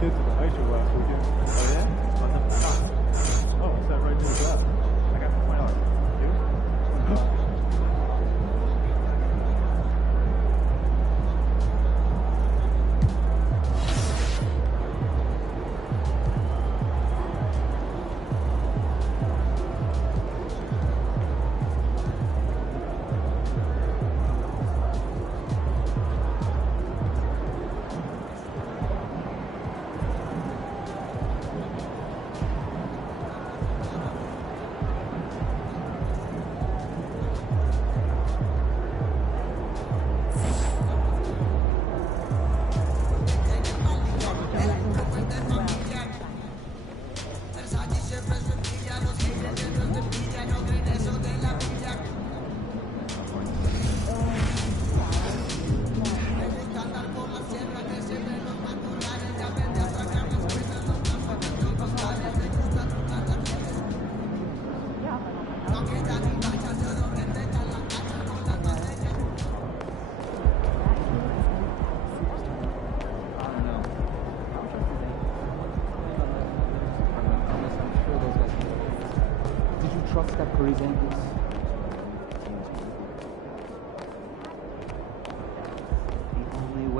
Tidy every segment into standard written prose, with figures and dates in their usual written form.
kids in the high school last weekend. Oh yeah? What's up with that? Oh, I sat right near the glass. I got $20. You?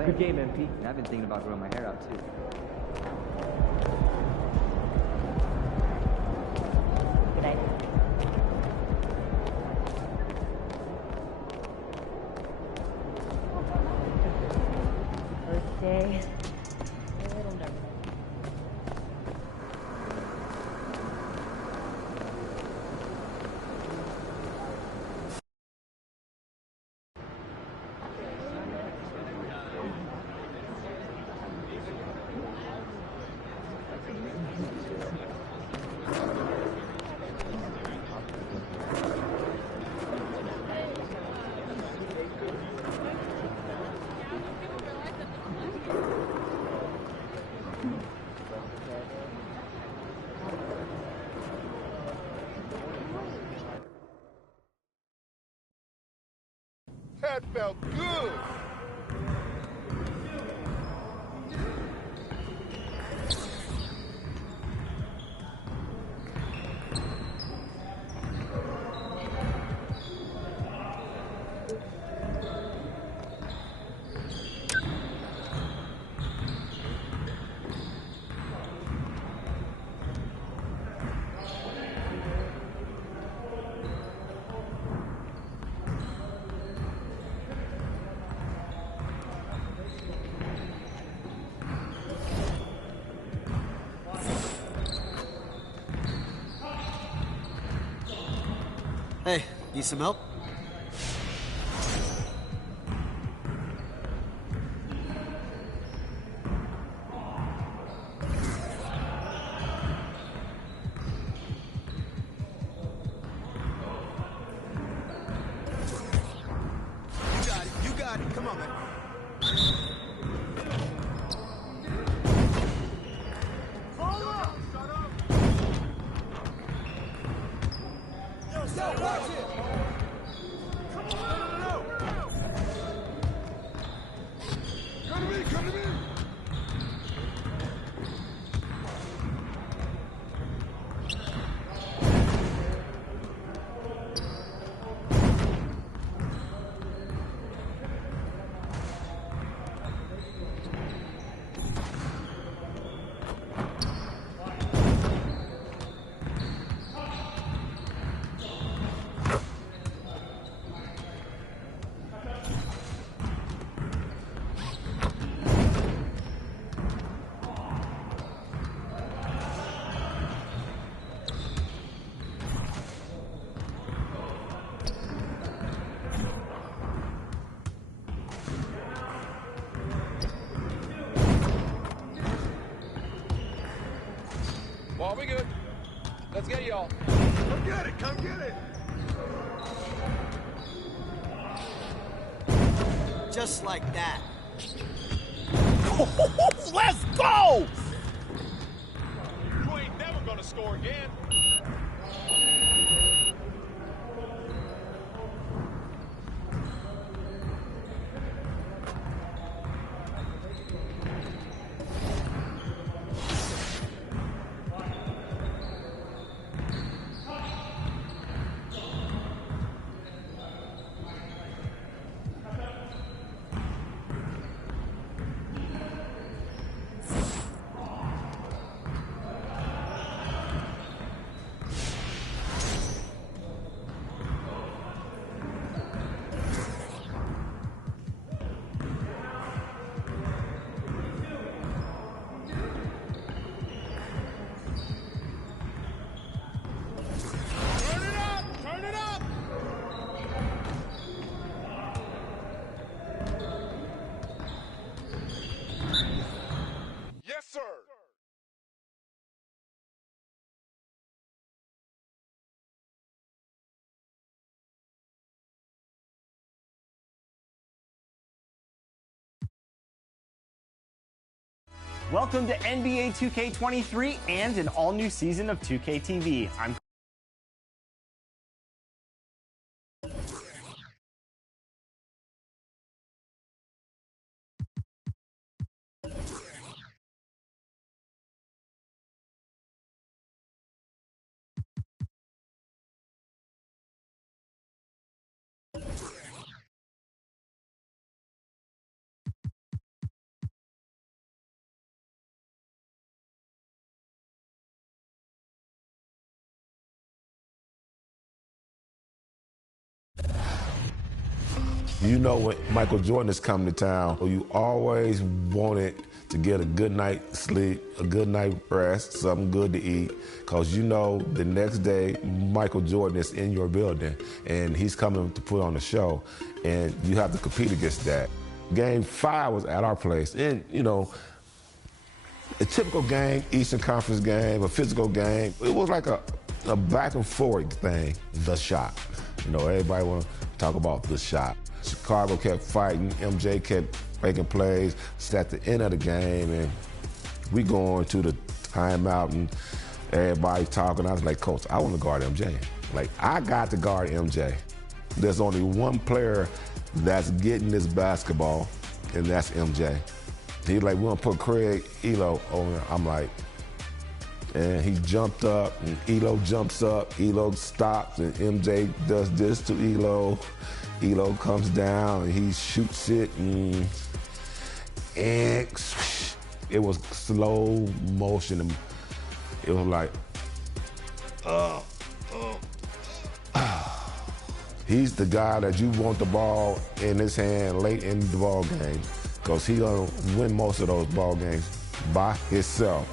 Good game, MP. I've been thinking about growing my hair out, too. Good idea. First day. A little nervous. That felt good. Hey, need some help? You got it. Come on, man. Well, we good. Let's get y'all. Come get it. Come get it. Just like that. Let's go! You ain't never gonna score again. Welcome to NBA 2k23 and an all-new season of 2K TV. I'm You know when Michael Jordan is coming to town, you always wanted to get a good night's sleep, a good night rest, something good to eat, because you know the next day Michael Jordan is in your building and he's coming to put on a show, and you have to compete against that. Game 5 was at our place, and you know, a typical game, Eastern Conference game, a physical game. It was like a back and forth thing, the shot. You know, everybody want to talk about the shot. Chicago kept fighting, MJ kept making plays. It's at the end of the game, and we going to the timeout, and everybody talking. I was like, Coach, I want to guard MJ. Like, I got to guard MJ. There's only one player that's getting this basketball, and that's MJ. He's like, we're going to put Craig Elo on there. I'm like, and he jumped up, and Elo jumps up. Elo stops, and MJ does this to Elo. Elo comes down, and he shoots it, and it was slow motion. And it was like, he's the guy that you want the ball in his hand late in the ball game, because he's going to win most of those ball games by himself.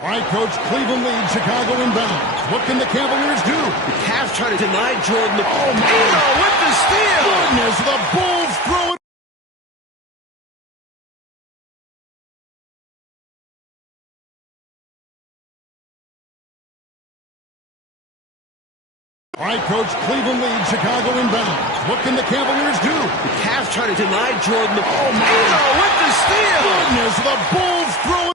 All right, Coach, Cleveland leads, Chicago inbound. What can the Cavaliers do? The Cavs try to deny Jordan the ball. Oh, my Elo with the steal! goodness, the Bulls throw it. All right, Coach, Cleveland leads, Chicago inbound. What can the Cavaliers do? The Cavs try to deny Jordan the ball. Oh, my Elo with the steal! goodness, the Bulls throw it.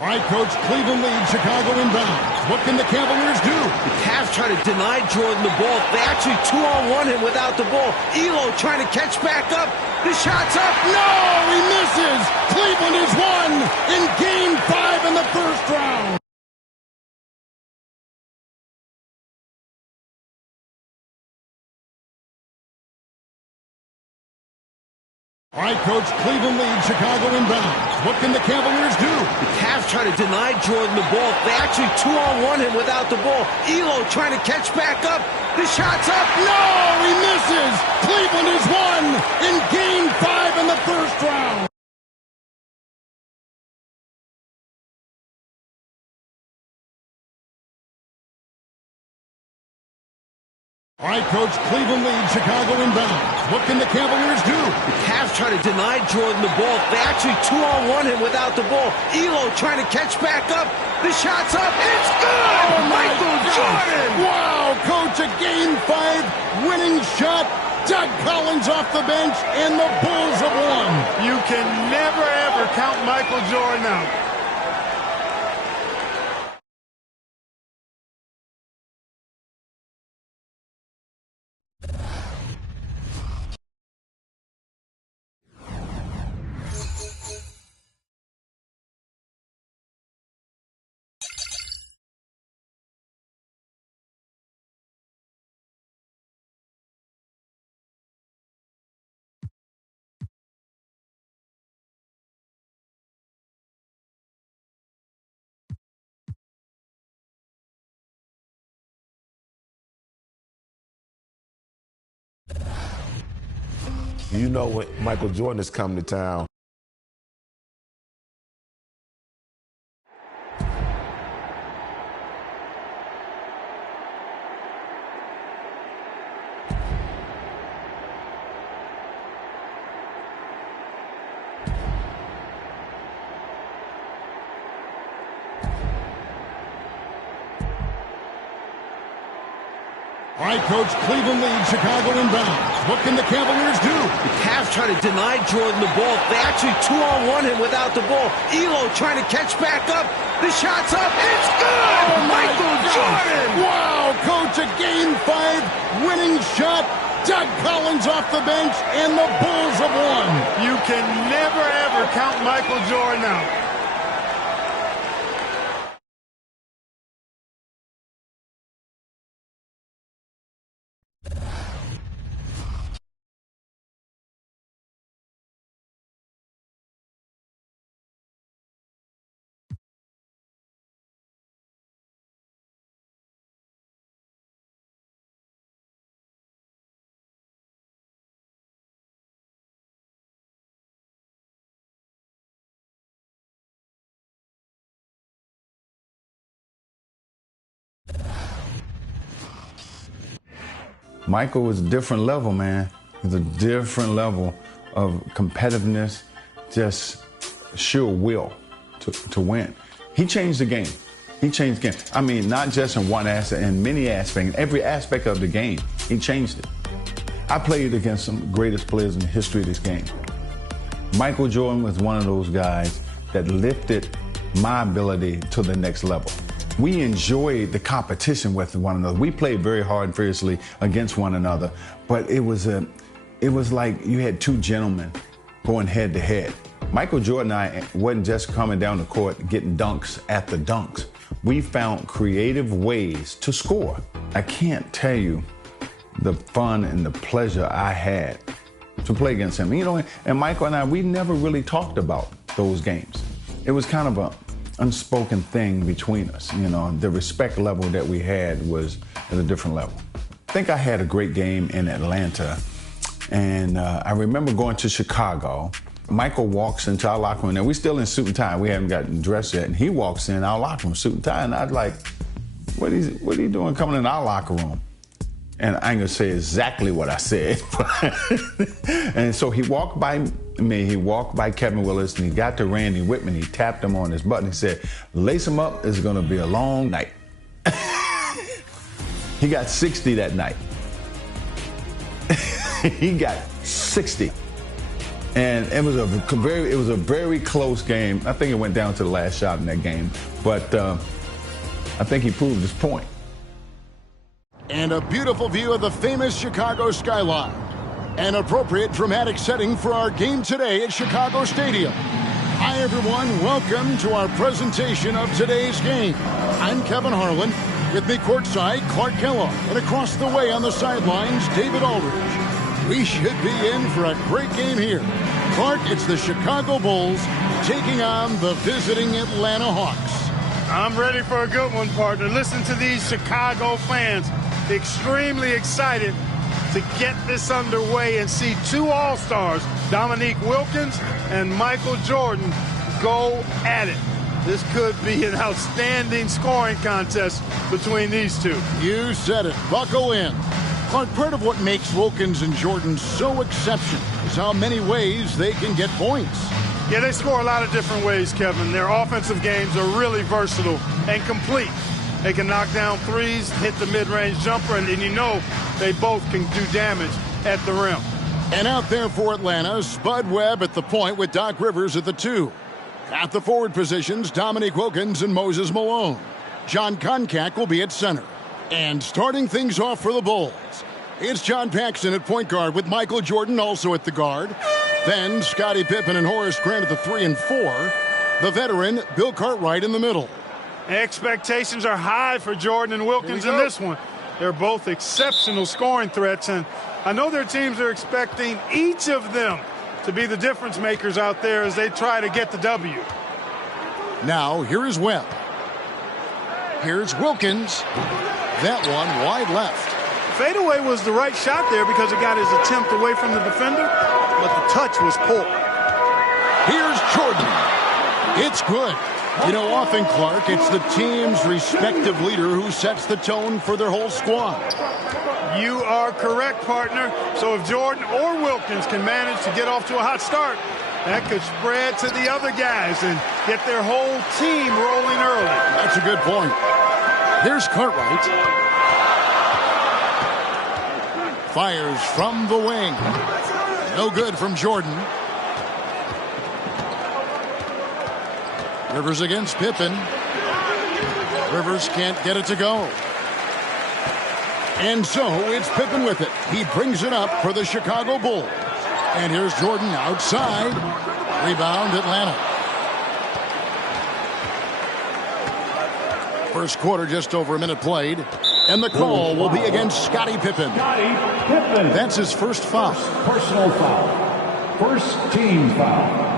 All right, Coach, Cleveland leads, Chicago inbound. What can the Cavaliers do? The Cavs try to deny Jordan the ball. They actually 2-on-1 him without the ball. Elo trying to catch back up. The shot's up. No, he misses. Cleveland has won in Game 5 in the first round. All right, Coach, Cleveland leads, Chicago inbound. What can the Cavaliers do? The Cavs try to deny Jordan the ball. They actually 2-on-1 him without the ball. Elo trying to catch back up. The shot's up. No, he misses. Cleveland has won in Game 5 in the first round. All right, Coach, Cleveland leads, Chicago inbound. What can the Cavaliers do? The Cavs try to deny Jordan the ball. They actually 2-on-1 him without the ball. Elo trying to catch back up. The shot's up. It's good! Oh, my Michael gosh. Jordan! Wow, Coach, a Game 5 winning shot. Doug Collins off the bench, and the Bulls have won. You can never, ever count Michael Jordan out. You know when Michael Jordan is coming to town. All right, Coach, Cleveland leads, Chicago inbounds. What can the Cavaliers do? The Cavs trying to deny Jordan the ball. They actually 2-on-1 him without the ball. Elo trying to catch back up. The shot's up. It's good! Oh, Michael Jordan! Wow, Coach, a Game 5 winning shot. Doug Collins off the bench, and the Bulls have won. You can never, ever count Michael Jordan out. Michael was a different level, man. It was a different level of competitiveness, just sheer will to win. He changed the game. He changed the game. I mean, not just in one aspect, in many aspects, in every aspect of the game, he changed it. I played against some of the greatest players in the history of this game. Michael Jordan was one of those guys that lifted my ability to the next level. We enjoyed the competition with one another. We played very hard and fiercely against one another, but it was like you had two gentlemen going head to head. Michael Jordan and I wasn't just coming down the court getting dunks at the dunks. We found creative ways to score. I can't tell you the fun and the pleasure I had to play against him. You know, and Michael and I, we never really talked about those games. It was kind of a unspoken thing between us. You know, the respect level that we had was at a different level. I think I had a great game in Atlanta, and I remember going to Chicago. Michael walks into our locker room, and we're still in suit and tie. We haven't gotten dressed yet, and he walks in our locker room, suit and tie, and I was like, what are you doing coming in our locker room? And I ain't gonna say exactly what I said. And so he walked by me, he walked by Kevin Willis, and he got to Randy Whitman, he tapped him on his butt, and he said, lace him up, it's gonna be a long night. He got 60 that night. He got 60. And it was a very close game. I think it went down to the last shot in that game, but I think he proved his point. And a beautiful view of the famous Chicago skyline. An appropriate dramatic setting for our game today at Chicago Stadium. Hi, everyone. Welcome to our presentation of today's game. I'm Kevin Harlan. With me courtside, Clark Kellogg. And across the way on the sidelines, David Aldridge. We should be in for a great game here. Clark, it's the Chicago Bulls taking on the visiting Atlanta Hawks. I'm ready for a good one, partner. Listen to these Chicago fans. Extremely excited to get this underway and see two All-Stars, Dominique Wilkins and Michael Jordan, go at it. This could be an outstanding scoring contest between these two. You said it. Buckle in. Clark, part of what makes Wilkins and Jordan so exceptional is how many ways they can get points. Yeah, they score a lot of different ways, Kevin. Their offensive games are really versatile and complete. They can knock down threes, hit the mid-range jumper, and you know they both can do damage at the rim. And out there for Atlanta, Spud Webb at the point with Doc Rivers at the 2. At the forward positions, Dominique Wilkins and Moses Malone. John Koncak will be at center. And starting things off for the Bulls, it's John Paxson at point guard with Michael Jordan also at the guard. Then Scottie Pippen and Horace Grant at the 3 and 4. The veteran, Bill Cartwright in the middle. Expectations are high for Jordan and Wilkins in this one. They're both exceptional scoring threats, and I know their teams are expecting each of them to be the difference makers out there as they try to get the W. Now, here is Webb. Here's Wilkins. That one wide left. Fadeaway was the right shot there because it got his attempt away from the defender. but the touch was poor. Here's Jordan. It's good. You know, often, Clark, it's the team's respective leader who sets the tone for their whole squad. You are correct, partner. So if Jordan or Wilkins can manage to get off to a hot start, that could spread to the other guys and get their whole team rolling early. That's a good point. Here's Cartwright. Fires from the wing. No good from Jordan. Rivers against Pippen. Rivers can't get it to go. And so it's Pippen with it. He brings it up for the Chicago Bulls. And here's Jordan outside. Rebound, Atlanta. First quarter, just over a minute played. And the call will be against Scottie Pippen. That's his first foul. Personal foul. First team foul.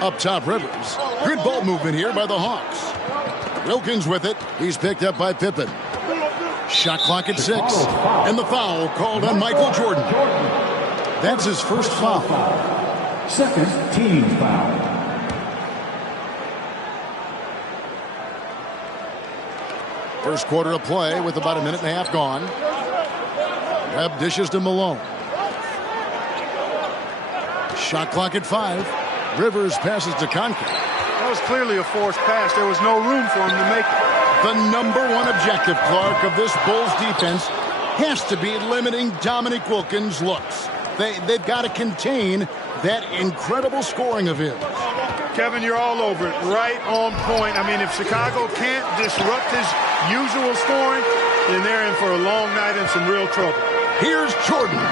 Up top, Rivers. Good ball movement here by the Hawks. Wilkins with it. He's picked up by Pippen. Shot clock at 6. And the foul called on Michael Jordan. That's his first foul. Second team foul. First quarter of play with about a minute and a half gone. Webb dishes to Malone. Shot clock at 5. Rivers passes to Conklin. That was clearly a forced pass. There was no room for him to make it. The number one objective, Clark, of this Bulls defense has to be limiting Dominique Wilkins' looks. They've got to contain that incredible scoring of his. Kevin, you're all over it. Right on point. I mean, if Chicago can't disrupt his usual scoring, then they're in for a long night and some real trouble. Here's Jordan.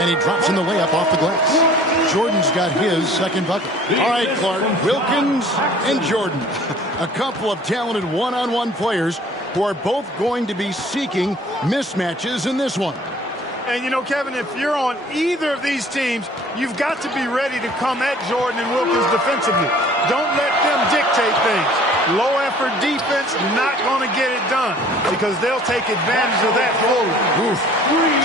And he drops in the layup off the glass. Jordan's got his second bucket. All right, Clark, Wilkins and Jordan. A couple of talented one-on-one players who are both going to be seeking mismatches in this one. And, you know, Kevin, if you're on either of these teams, you've got to be ready to come at Jordan and Wilkins defensively. Don't let them dictate things. Low-effort defense, not going to get it done because they'll take advantage of that fully.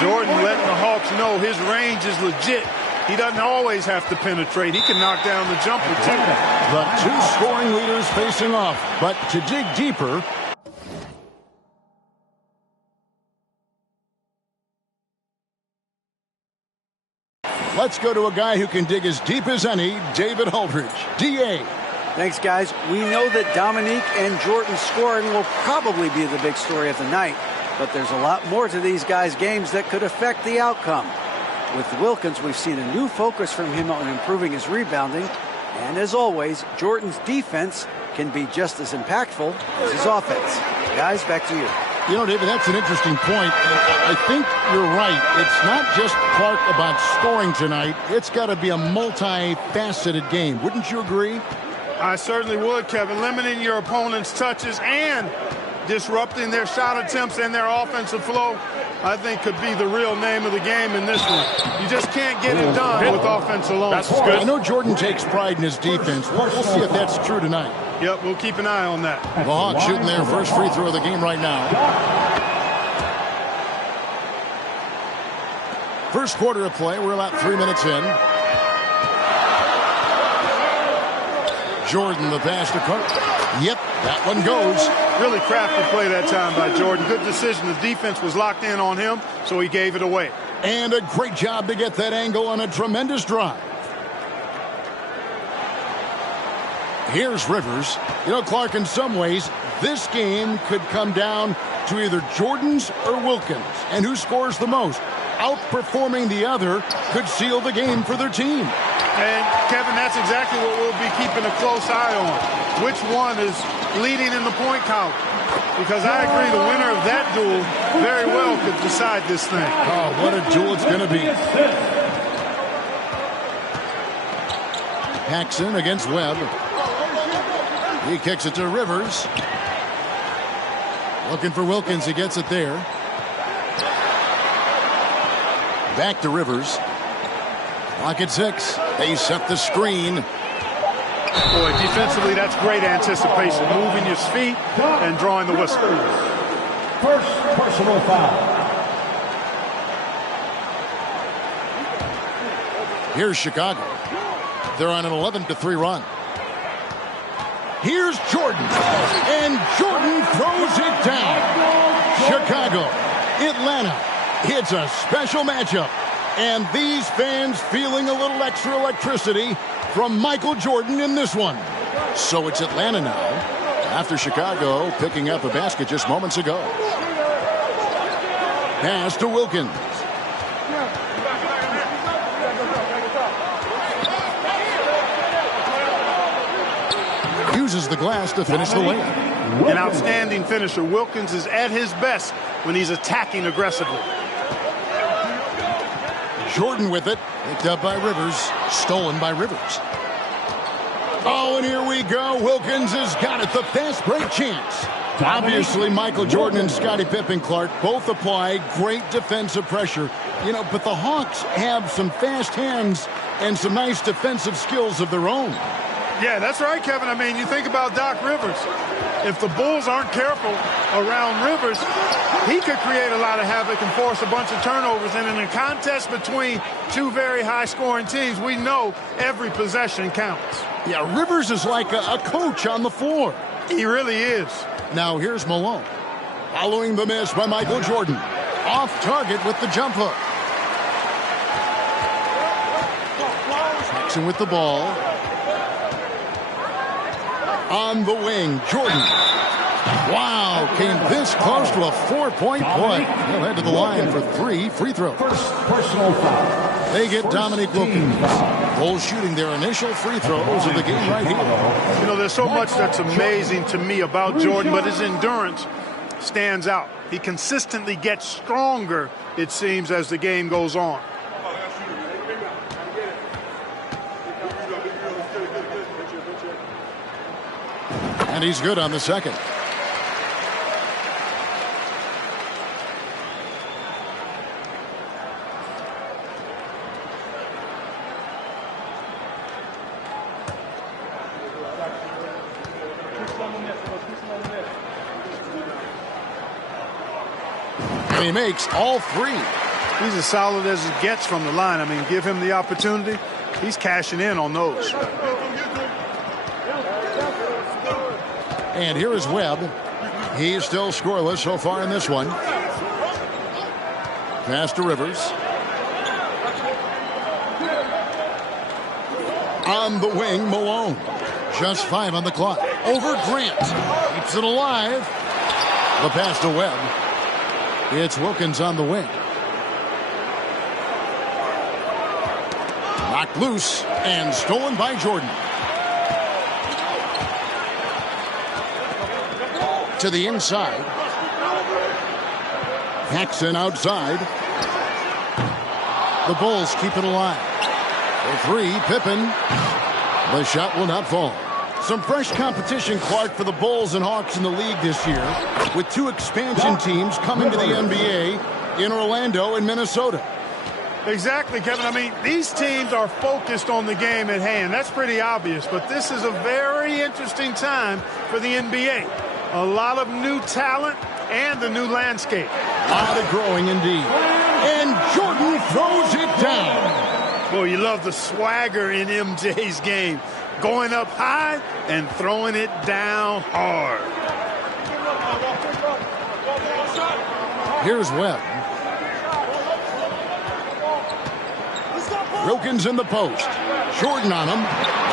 Jordan letting the Hawks know his range is legit. He doesn't always have to penetrate. He can knock down the jumper, too. The two scoring leaders facing off. But to dig deeper, let's go to a guy who can dig as deep as any, David Aldridge. D.A. Thanks, guys. We know that Dominique and Jordan's scoring will probably be the big story of the night, but there's a lot more to these guys' games that could affect the outcome. With Wilkins, we've seen a new focus from him on improving his rebounding, and as always, Jordan's defense can be just as impactful as his offense. Guys, back to you. You know, David, that's an interesting point. I think you're right. It's not just Clark about scoring tonight. It's got to be a multifaceted game. Wouldn't you agree? I certainly would, Kevin. Limiting your opponent's touches and disrupting their shot attempts and their offensive flow, I think, could be the real name of the game in this one. You just can't get it done with offense alone. That's good. I know Jordan takes pride in his defense. We'll see if that's true tonight. Yep, we'll keep an eye on that. The Hawks shooting their first free throw of the game right now. First quarter of play. We're about 3 minutes in. Jordan, the pass to Carter. Yep, that one goes. Really crafty play that time by Jordan. Good decision. The defense was locked in on him, so he gave it away. And a great job to get that angle on a tremendous drive. Here's Rivers. You know, Clark, in some ways, this game could come down to either Jordan's or Wilkins. And who scores the most? Outperforming the other could seal the game for their team. And, Kevin, that's exactly what we'll be keeping a close eye on. Which one is leading in the point count? Because I agree the winner of that duel very well could decide this thing. Oh, what a duel it's going to be. Paxson against Webb. He kicks it to Rivers. Looking for Wilkins. He gets it there. Back to Rivers. Clock at 6. They set the screen. Boy, defensively, that's great anticipation. Moving your feet and drawing the whistle. First personal foul. Here's Chicago. They're on an 11-3 run. Here's Jordan. And Jordan throws it down. Chicago, Atlanta. It's a special matchup. And these fans feeling a little extra electricity from Michael Jordan in this one. So it's Atlanta now, after Chicago picking up a basket just moments ago. Pass to Wilkins. Uses the glass to finish the layup. An outstanding finisher. Wilkins is at his best when he's attacking aggressively. Jordan with it. Picked up by Rivers. Stolen by Rivers. Oh, and here we go. Wilkins has got it. The fast break chance. Obviously, Michael Jordan and Scottie Pippen, Clark, both apply great defensive pressure. You know, but the Hawks have some fast hands and some nice defensive skills of their own. Yeah, that's right, Kevin. I mean, you think about Doc Rivers. If the Bulls aren't careful around Rivers, he could create a lot of havoc and force a bunch of turnovers. And in a contest between two very high-scoring teams, we know every possession counts. Yeah, Rivers is like a coach on the floor. He really is. Now here's Malone. Following the miss by Michael Jordan. Off target with the jump hook. Jackson with the ball. On the wing, Jordan. Wow, came this close to a 4-point play. He'll head to the line for 3 free throws. First personal foul. They get Dominique Wilkins. Bulls shooting their initial free throws of the game right here. You know, there's so much that's amazing to me about Jordan, but his endurance stands out. He consistently gets stronger, it seems, as the game goes on. And he's good on the second. And he makes all 3. He's as solid as it gets from the line. I mean, give him the opportunity. He's cashing in on those. And here is Webb. He's still scoreless so far in this one. Pass to Rivers. On the wing, Malone. Just 5 on the clock. Over Grant. Keeps it alive. The pass to Webb. It's Wilkins on the wing. Knocked loose and stolen by Jordan. To the inside. Jackson outside. The Bulls keep it alive. For 3, Pippen. The shot will not fall. Some fresh competition, Clark, for the Bulls and Hawks in the league this year, with 2 expansion teams coming to the NBA in Orlando and Minnesota. Exactly, Kevin. I mean, these teams are focused on the game at hand. That's pretty obvious, but this is a very interesting time for the NBA. A lot of new talent and a new landscape. A lot of growing indeed. And Jordan throws it down. Boy, you love the swagger in MJ's game. Going up high and throwing it down hard. Here's Webb. Wilkins in the post. Jordan on him.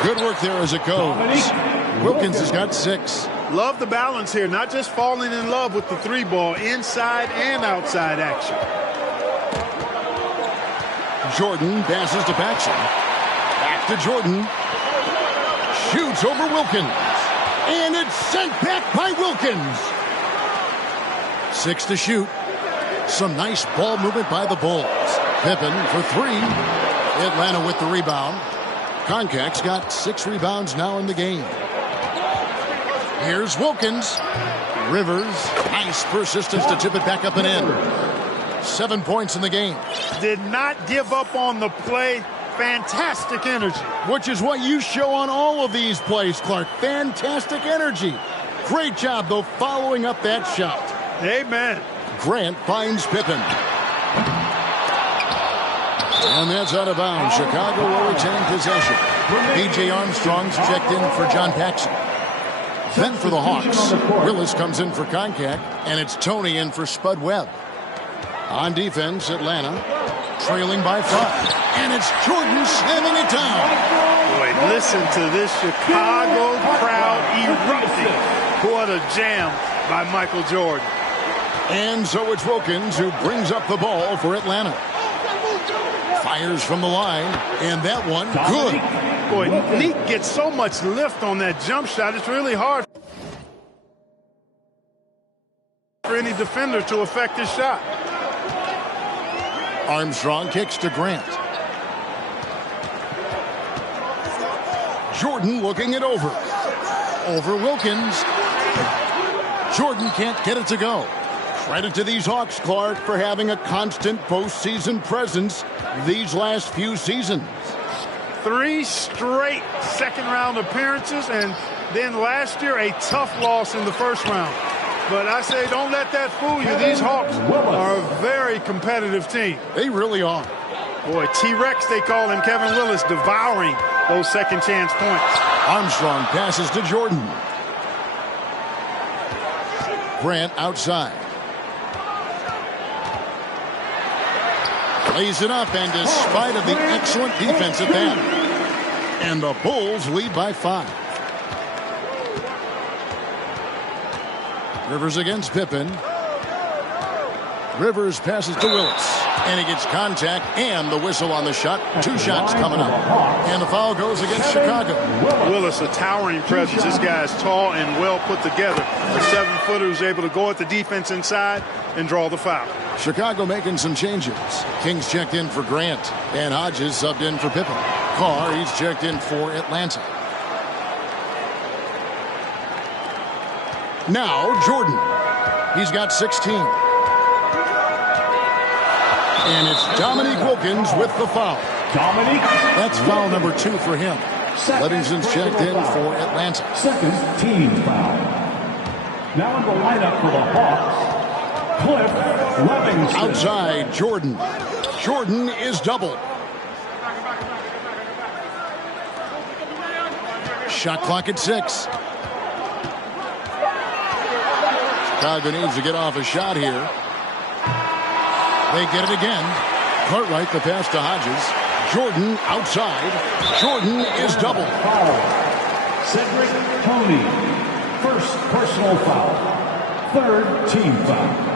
Good work there as it goes. Wilkins has got 6. Love the balance here, not just falling in love with the 3-ball, inside and outside action. Jordan passes to Paxson. Back to Jordan. Shoots over Wilkins. And it's sent back by Wilkins. 6 to shoot. Some nice ball movement by the Bulls. Pippen for 3. Atlanta with the rebound. Concac's got 6 rebounds now in the game. Here's Wilkins. Rivers. Nice persistence to tip it back up and in. 7 points in the game. Did not give up on the play. fantastic energy. Which is what you show on all of these plays, Clark. Fantastic energy. Great job, though, following up that shot. Amen. Grant finds Pippen. And that's out of bounds. Chicago will retain possession. B.J. Armstrong's checked in for John Paxson. Then for the Hawks, Willis comes in for Koncak, and it's Tony in for Spud Webb. On defense, Atlanta trailing by 5. And it's Jordan slamming it down. Boy, listen to this Chicago crowd erupting. What a jam by Michael Jordan. And so it's Wilkins who brings up the ball for Atlanta. Fires from the line, and that one, good. Boy, Neek gets so much lift on that jump shot, it's really hard for any defender to affect his shot. Armstrong kicks to Grant. Jordan looking it over. Over Wilkins. Jordan can't get it to go. Credit to these Hawks, Clark, for having a constant postseason presence these last few seasons. 3 straight second-round appearances, and then last year a tough loss in the first round. But I say don't let that fool you. These Hawks are a very competitive team. They really are. Boy, T-Rex, they call him, Kevin Willis, devouring those second-chance points. Armstrong passes to Jordan. Grant outside. Lays it up, and despite of the excellent defense at that, and the Bulls lead by 5. Rivers against Pippen. Rivers passes to Willis, and he gets contact and the whistle on the shot. 2 shots coming up, and the foul goes against Chicago. Willis, a towering presence. This guy is tall and well put together. A 7-footer who's able to go at the defense inside and draw the foul. Chicago making some changes. Kings checked in for Grant, and Hodges subbed in for Pippen. Carr, he's checked in for Atlanta. Now Jordan. He's got 16. And it's Dominique Wilkins with the foul. That's foul number 2 for him. Livingston's checked in for Atlanta. Second team foul. Now in the lineup for the Hawks, Cliff Livingston. Outside, Jordan. Jordan is doubled. Shot clock at 6. Chicago needs to get off a shot here. They get it again. Cartwright the pass to Hodges. Jordan outside. Jordan is doubled. Cedric Tony. First personal foul. Third team foul.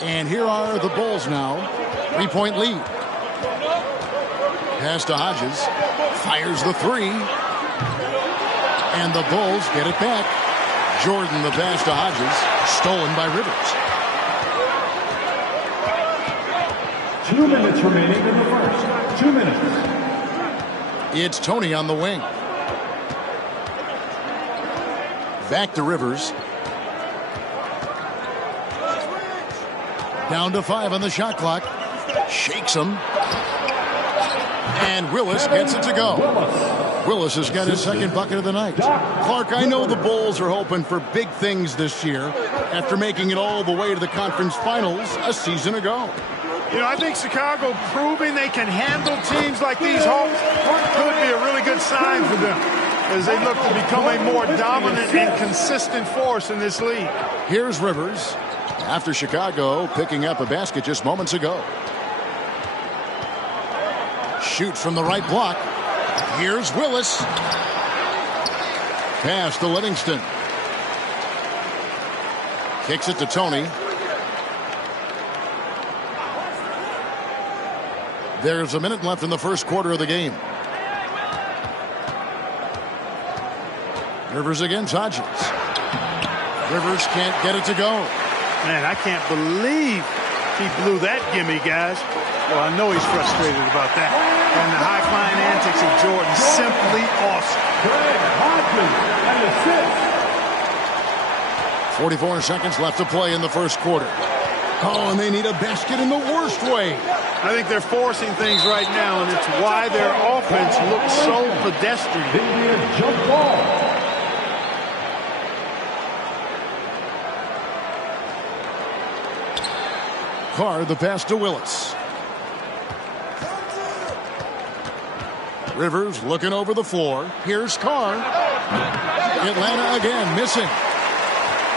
And here are the Bulls now. 3-point lead. Pass to Hodges. Fires the 3. And the Bulls get it back. Jordan the pass to Hodges. Stolen by Rivers. 2 minutes remaining in the first. 2 minutes. It's Tony on the wing. Back to Rivers. Down to 5 on the shot clock. Shakes him. And Willis gets it to go. Willis has got his second bucket of the night. Clark, I know the Bulls are hoping for big things this year after making it all the way to the conference finals a season ago. You know, I think Chicago proving they can handle teams like these Hawks could be a really good sign for them as they look to become a more dominant and consistent force in this league. Here's Rivers after Chicago picking up a basket just moments ago. Shoots from the right block. Here's Willis. Pass to Livingston. Kicks it to Tony. There's a minute left in the first quarter of the game. Rivers against Hodges. Rivers can't get it to go. Man, I can't believe he blew that gimme, guys. Well, I know he's frustrated about that. And the high-flying antics of Jordan, simply awesome. 44 seconds left to play in the first quarter. Oh, and they need a basket in the worst way. I think they're forcing things right now, and it's why their offense looks so pedestrian. Jump ball. Carr, the pass to Willis. Rivers looking over the floor. Here's Carr. Atlanta again missing.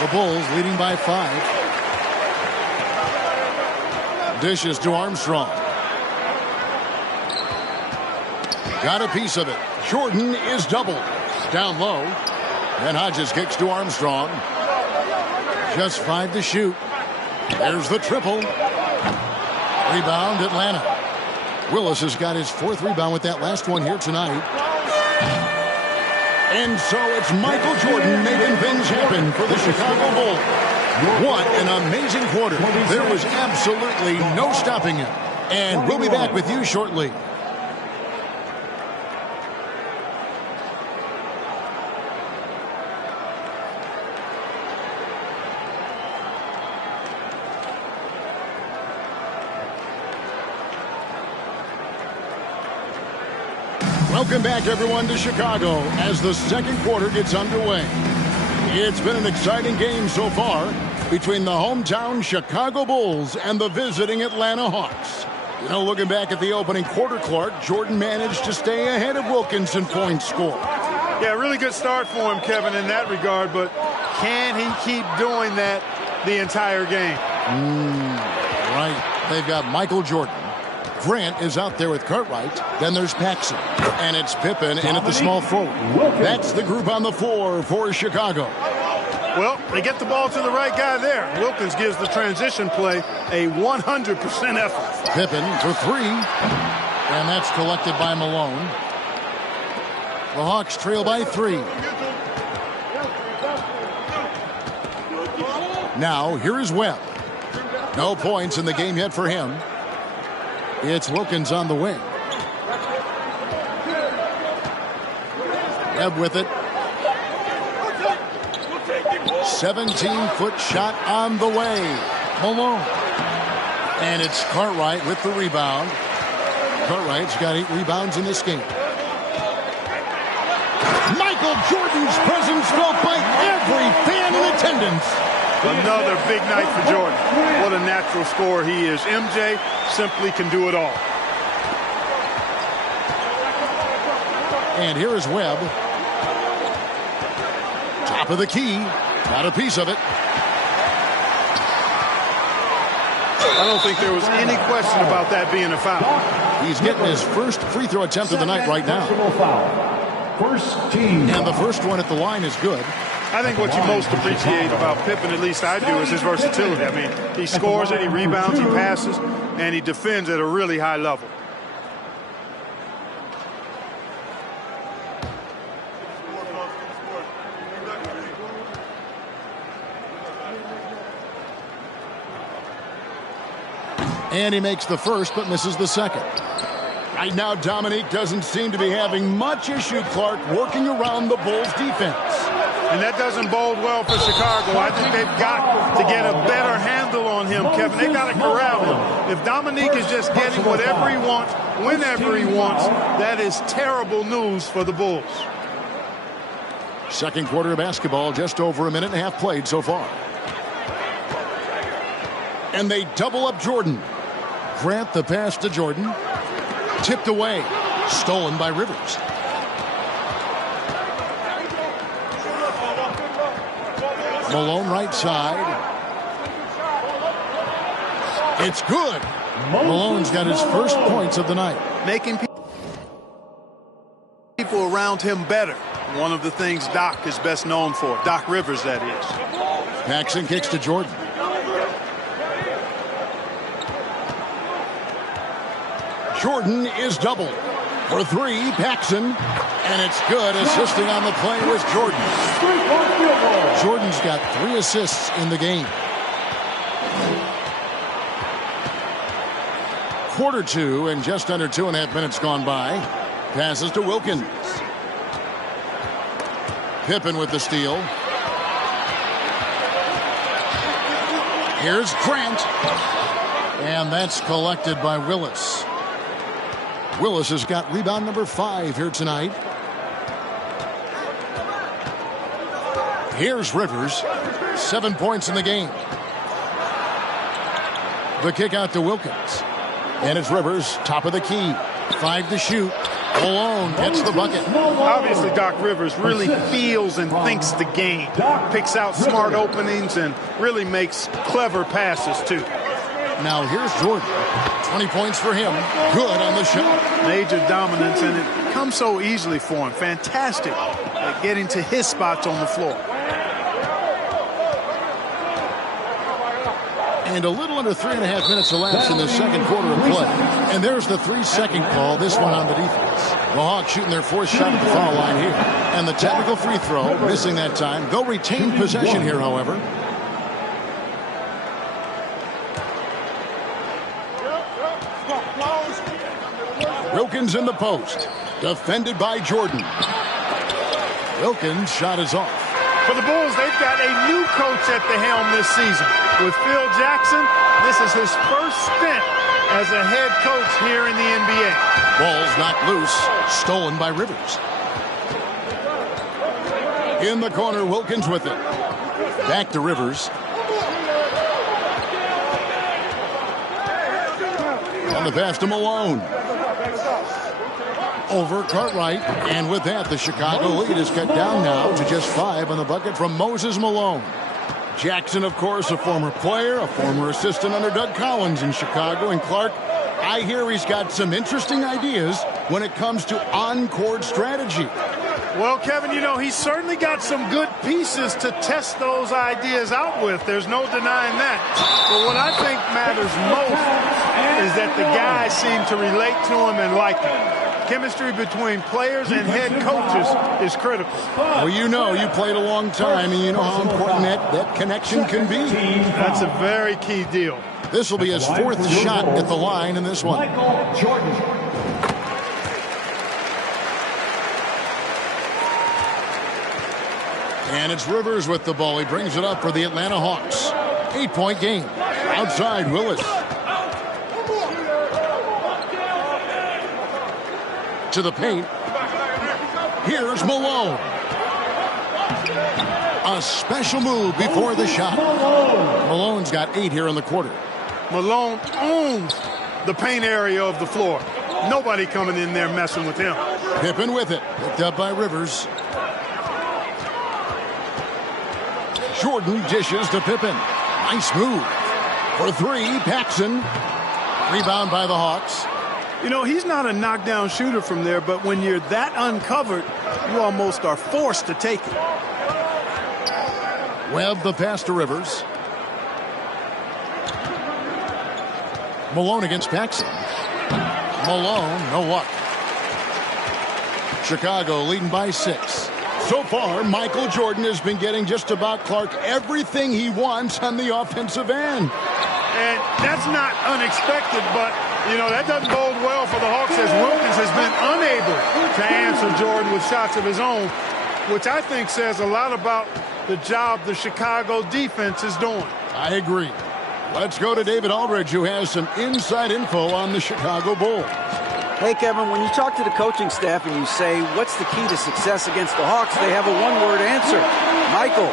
The Bulls leading by 5. Dishes to Armstrong. Got a piece of it. Jordan is doubled. Down low. And Hodges kicks to Armstrong. Just 5 to shoot. There's the triple. Rebound, Atlanta. Willis has got his 4th rebound with that last one here tonight. And so it's Michael Jordan making things happen for the Chicago Bulls. What an amazing quarter. There was absolutely no stopping him. And we'll be back with you shortly. Welcome back, everyone, to Chicago as the second quarter gets underway. It's been an exciting game so far between the hometown Chicago Bulls and the visiting Atlanta Hawks. You know, looking back at the opening quarter, Clark, Jordan managed to stay ahead of Wilkins in points scored. Yeah, really good start for him, Kevin, in that regard, but can he keep doing that the entire game? Right. They've got Michael Jordan. Grant is out there with Cartwright. Then there's Paxson. And it's Pippen in at the small forward. That's the group on the floor for Chicago. Well, they get the ball to the right guy there. Wilkins gives the transition play a 100% effort. Pippen for 3. And that's collected by Malone. The Hawks trail by 3. Now, here is Webb. No points in the game yet for him. It's Wilkins on the wing. Webb with it. 17-foot shot on the way. Malone. And it's Cartwright with the rebound. Cartwright's got 8 rebounds in this game. Michael Jordan's presence felt by every fan in attendance. Another big night for Jordan. What a natural scorer he is. MJ simply can do it all. And here is Webb. Top of the key. Got a piece of it. I don't think there was any question about that being a foul. He's getting his first free throw attempt of the night right now. First team. And the first one at the line is good. I think what you most appreciate about Pippen, at least I do, is his versatility. I mean, he scores it, he rebounds, he passes, and he defends at a really high level. And he makes the first, but misses the second. Right now, Dominique doesn't seem to be having much issue, Clark, working around the Bulls' defense. And that doesn't bode well for Chicago. I think they've got to get a better handle on him, Kevin. They've got to corral him. If Dominique is just getting whatever he wants, whenever he wants, that is terrible news for the Bulls. Second quarter of basketball, just over a minute and a half played so far. And they double up Jordan. Grant the pass to Jordan. Tipped away. Stolen by Rivers. Malone right side. It's good. Malone's got his first points of the night. Making people around him better. One of the things Doc is best known for. Doc Rivers, that is. Paxson kicks to Jordan. Jordan is doubled. For 3, Paxson. And it's good. Assisting on the play was Jordan. Jordan's got 3 assists in the game. Quarter 2 and just under 2.5 minutes gone by. Passes to Wilkins. Pippen with the steal. Here's Grant. And that's collected by Willis. Willis has got rebound number 5 here tonight. Here's Rivers. 7 points in the game. The kick out to Wilkins. And it's Rivers, top of the key. 5 to shoot. Malone gets the bucket. Obviously, Doc Rivers really feels and thinks the game. Picks out smart openings and really makes clever passes, too. Now here's Jordan. 20 points for him. Good on the shot. Major dominance, and it comes so easily for him. Fantastic at getting to his spots on the floor. And a little under 3.5 minutes elapsed in the second quarter of play. And there's the 3-second call, this one on the defense. The Hawks shooting their 4th shot at the foul line here. And the technical free throw, missing that time. They'll retain possession here, however. Wilkins in the post. Defended by Jordan. Wilkins' shot is off. For the Bulls, they've got a new coach at the helm this season. With Phil Jackson, this is his first stint as a head coach here in the NBA. Ball's knocked loose, stolen by Rivers. In the corner, Wilkins with it. Back to Rivers. On the pass to Malone. Over Cartwright, and with that, the Chicago lead is cut down now to just 5 on the bucket from Moses Malone. Jackson, of course, a former player, a former assistant under Doug Collins in Chicago. And Clark, I hear he's got some interesting ideas when it comes to on-court strategy. Well, Kevin, you know, he's certainly got some good pieces to test those ideas out with. There's no denying that. But what I think matters most is that the guys seem to relate to him and like him. Chemistry between players and head coaches is critical. Well, you know, you played a long time, and you know how important that connection can be. That's a very key deal. This will be his 4th shot at the line in this one. Michael Jordan. And it's Rivers with the ball. He brings it up for the Atlanta Hawks. 8-point game. Outside, Willis. To the paint. Here's Malone. A special move before the shot. Malone's got 8 here in the quarter. Malone owns the paint area of the floor. Nobody coming in there messing with him. Pippen with it. Picked up by Rivers. Jordan dishes to Pippen. Nice move. For 3, Paxson. Rebound by the Hawks. You know, he's not a knockdown shooter from there, but when you're that uncovered, you almost are forced to take it. Webb the pass to Rivers. Malone against Paxson. Malone, no luck. Chicago leading by 6. So far, Michael Jordan has been getting just about, Clark, everything he wants on the offensive end. And that's not unexpected, but, you know, that doesn't bode well for the Hawks as Wilkins has been unable to answer Jordan with shots of his own, which I think says a lot about the job the Chicago defense is doing. I agree. Let's go to David Aldridge, who has some inside info on the Chicago Bulls. Hey, Kevin, when you talk to the coaching staff and you say, what's the key to success against the Hawks, they have a one-word answer. Michael.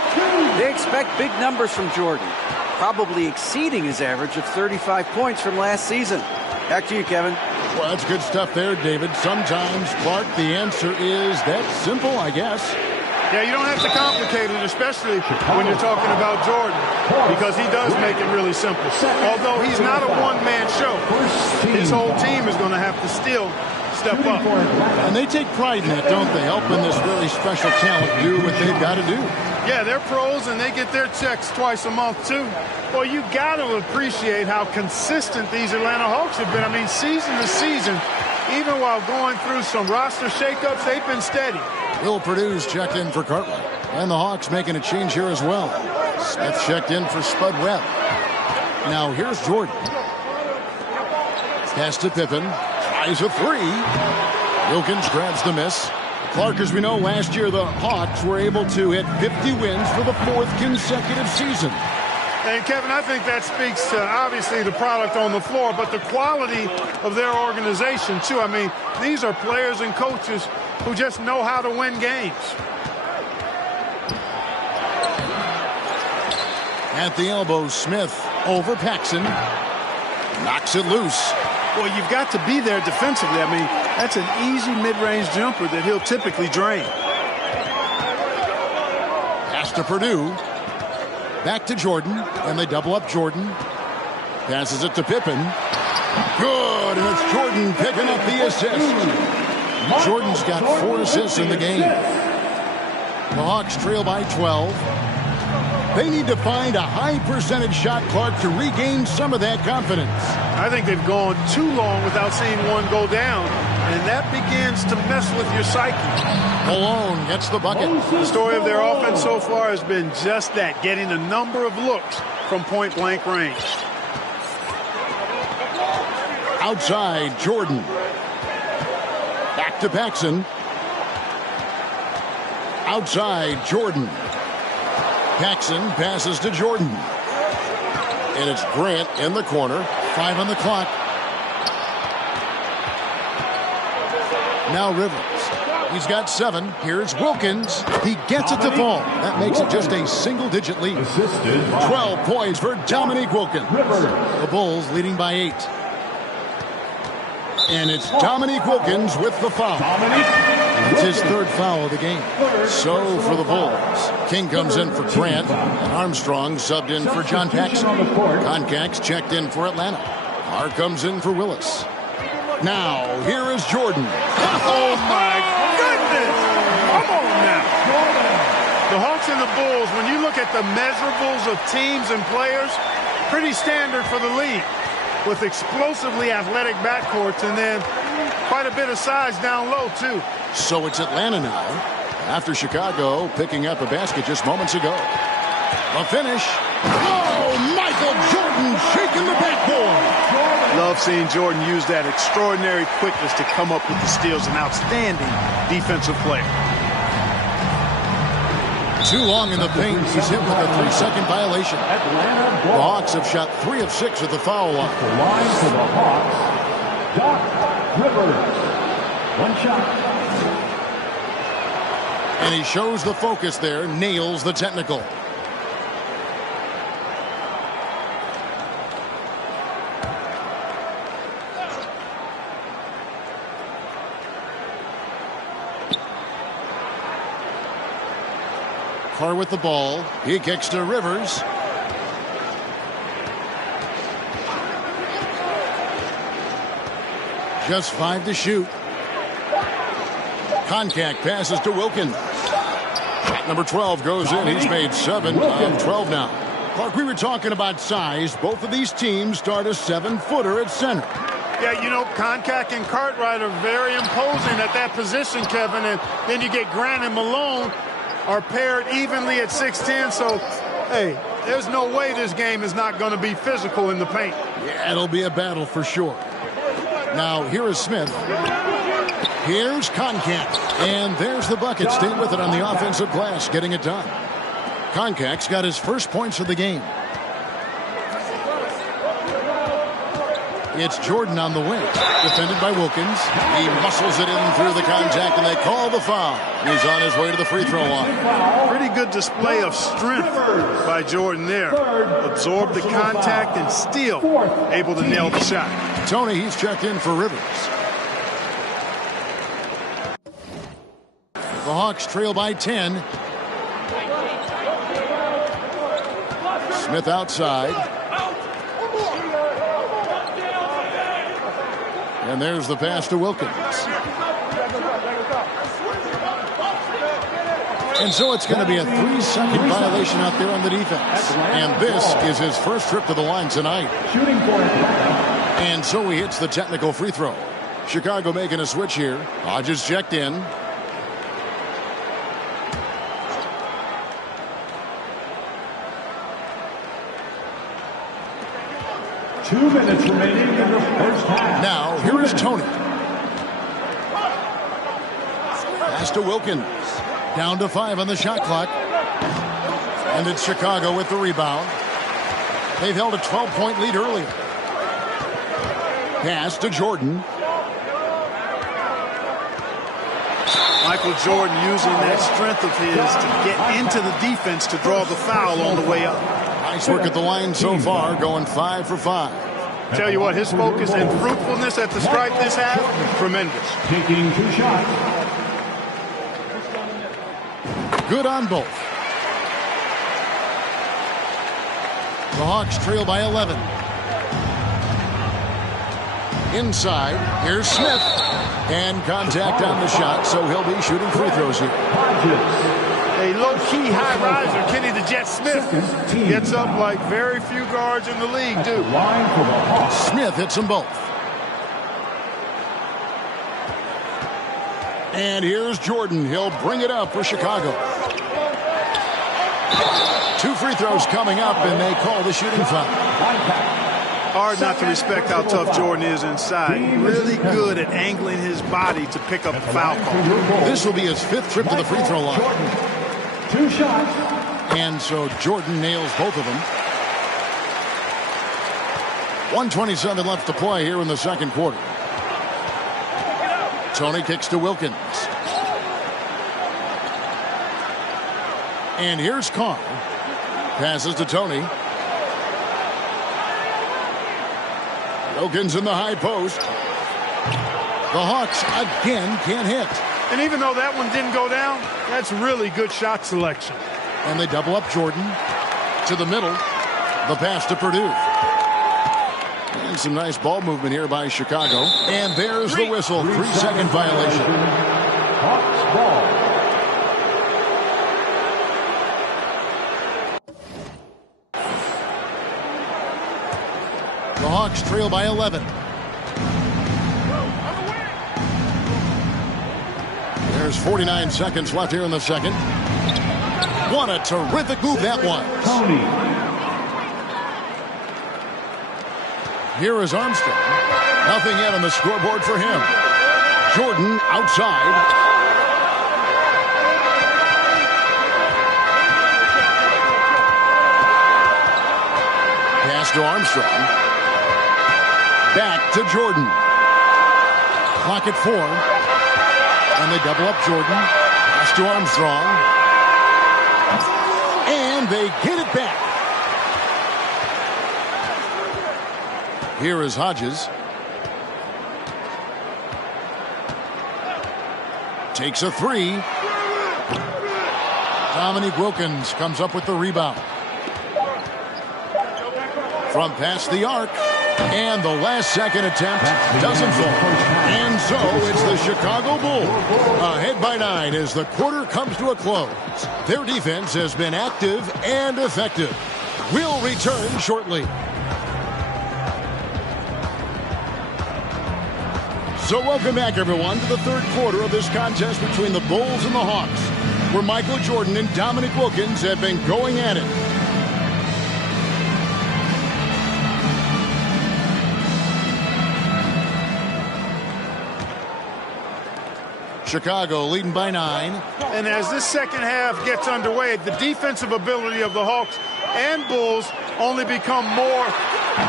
They expect big numbers from Jordan, probably exceeding his average of 35 points from last season. Back to you, Kevin. Well, that's good stuff there, David. Sometimes, Clark, the answer is that simple, I guess. Yeah, you don't have to complicate it, especially when you're talking about Jordan, because he does make it really simple. Although he's not a one-man show, his whole team is going to have to still step up. And they take pride in that, don't they? Helping this really special talent do what they've got to do. Yeah, they're pros, and they get their checks twice a month, too. Well, you got to appreciate how consistent these Atlanta Hawks have been. I mean, season to season, even while going through some roster shakeups, they've been steady. Will Purdue's checked in for Cartwright. And the Hawks making a change here as well. Smith checked in for Spud Webb. Now here's Jordan. Pass to Pippen. Tries a 3. Wilkins grabs the miss. Clark, as we know, last year the Hawks were able to hit 50 wins for the 4th consecutive season. And Kevin, I think that speaks to obviously the product on the floor, but the quality of their organization too. I mean, these are players and coaches who just know how to win games. At the elbow, Smith over Paxson. Knocks it loose. Well, you've got to be there defensively. I mean, that's an easy mid-range jumper that he'll typically drain. Pass to Purdue. Back to Jordan, and they double up Jordan. Passes it to Pippen. Good, and it's Jordan picking up the assist. Jordan's got 4 assists in the game. The Hawks trail by 12. They need to find a high percentage shot, Clark, to regain some of that confidence. I think they've gone too long without seeing one go down, and that begins to mess with your psyche. Malone gets the bucket. The story of their offense so far has been just that, getting a number of looks from point-blank range. Outside, Jordan. Back to Paxson. Outside, Jordan. Paxson passes to Jordan. And it's Grant in the corner. 5 on the clock. Now Rivers. He's got 7. Here's Wilkins. He gets it to fall. That makes it just a single-digit lead. 12 points for Dominique Wilkins. The Bulls leading by 8. And it's Dominique Wilkins with the foul. It's his 3rd foul of the game. So for the Bulls, King comes in for Grant, and Armstrong subbed in for John Paxson. Concax checked in for Atlanta. Carr comes in for Willis. Now, here is Jordan. Oh, my goodness! Come on now. The Hawks and the Bulls, when you look at the measurables of teams and players, pretty standard for the league, with explosively athletic backcourts and then quite a bit of size down low, too. So it's Atlanta now, after Chicago picking up a basket just moments ago. A finish. Oh, Michael Jordan shaking the backboard. Love seeing Jordan use that extraordinary quickness to come up with the steals. An outstanding defensive player. Too long in the paint. He's hit with a 3-second violation. The Hawks have shot 3 of 6 at the foul line. The line for the Hawks, Doc Rivers. 1 shot. And he shows the focus there, nails the technical. Carr with the ball. He kicks to Rivers. Just 5 to shoot. Concac passes to Wilkins. Shot number 12 goes in. He's made 7 of 12 now. Clark, we were talking about size. Both of these teams start a 7-footer at center. Yeah, you know, Concac and Cartwright are very imposing at that position, Kevin. And then you get Grant and Malone are paired evenly at 6'10". So, hey, there's no way this game is not going to be physical in the paint. Yeah, it'll be a battle for sure. Now, here is Smith. Here's Concac. And there's the bucket. Stay with it on the offensive glass, getting it done. Concac's got his first points of the game. It's Jordan on the wing. Defended by Wilkins. He muscles it in through the contact, and they call the foul. He's on his way to the free throw line. Pretty good display of strength by Jordan there. Absorbed the contact and still able to nail the shot. Tony, he's checked in for Rivers. The Hawks trail by 10. Smith outside. And there's the pass to Wilkins. And so it's going to be a 3-second violation out there on the defense. And this is his first trip to the line tonight. And so he hits the technical free throw. Chicago making a switch here. Hodges checked in. Two minutes remaining in the first half. Now, here is Tony. Pass to Wilkins. Down to 5 on the shot clock. And it's Chicago with the rebound. They've held a 12-point lead earlier. Pass to Jordan. Michael Jordan using that strength of his to get into the defense to draw the foul on the way up. Nice work at the line so far, going 5 for 5. Tell you what, his focus and fruitfulness at the stripe this half, tremendous. Taking 2 shots. Good on both. The Hawks trail by 11. Inside, here's Smith. And contact on the shot, so he'll be shooting free throws here. A low-key high riser, Kenny the Jet Smith, gets up like very few guards in the league, too. Smith hits them both. And here's Jordan. He'll bring it up for Chicago. 2 free throws coming up, and they call the shooting foul. Hard not to respect how tough Jordan is inside. Really good at angling his body to pick up a foul call. This will be his 5th trip to the free throw line. 2 shots. And so Jordan nails both of them. 1:27 left to play here in the second quarter. Tony kicks to Wilkins. And here's Carr. Passes to Tony. Wilkins in the high post. The Hawks again can't hit. And even though that one didn't go down, that's really good shot selection. And they double up Jordan to the middle. The pass to Purdue. And some nice ball movement here by Chicago. And there's the whistle. 3-second violation. Hawks ball. The Hawks trail by 11. There's 49 seconds left here in the second. What a terrific move that was. Tony. Here is Armstrong. Nothing yet on the scoreboard for him. Jordan outside. Pass to Armstrong. Back to Jordan. Clock at 4. And they double up Jordan. Pass to Armstrong. And they get it back. Here is Hodges. Takes a 3. Dominique Wilkins comes up with the rebound. From past the arc. And the last second attempt doesn't fall. And so it's the Chicago Bulls ahead by 9 as the quarter comes to a close. Their defense has been active and effective. We'll return shortly. So welcome back, everyone, to the third quarter of this contest between the Bulls and the Hawks, where Michael Jordan and Dominique Wilkins have been going at it. Chicago leading by 9. And as this second half gets underway, the defensive ability of the Hawks and Bulls only become more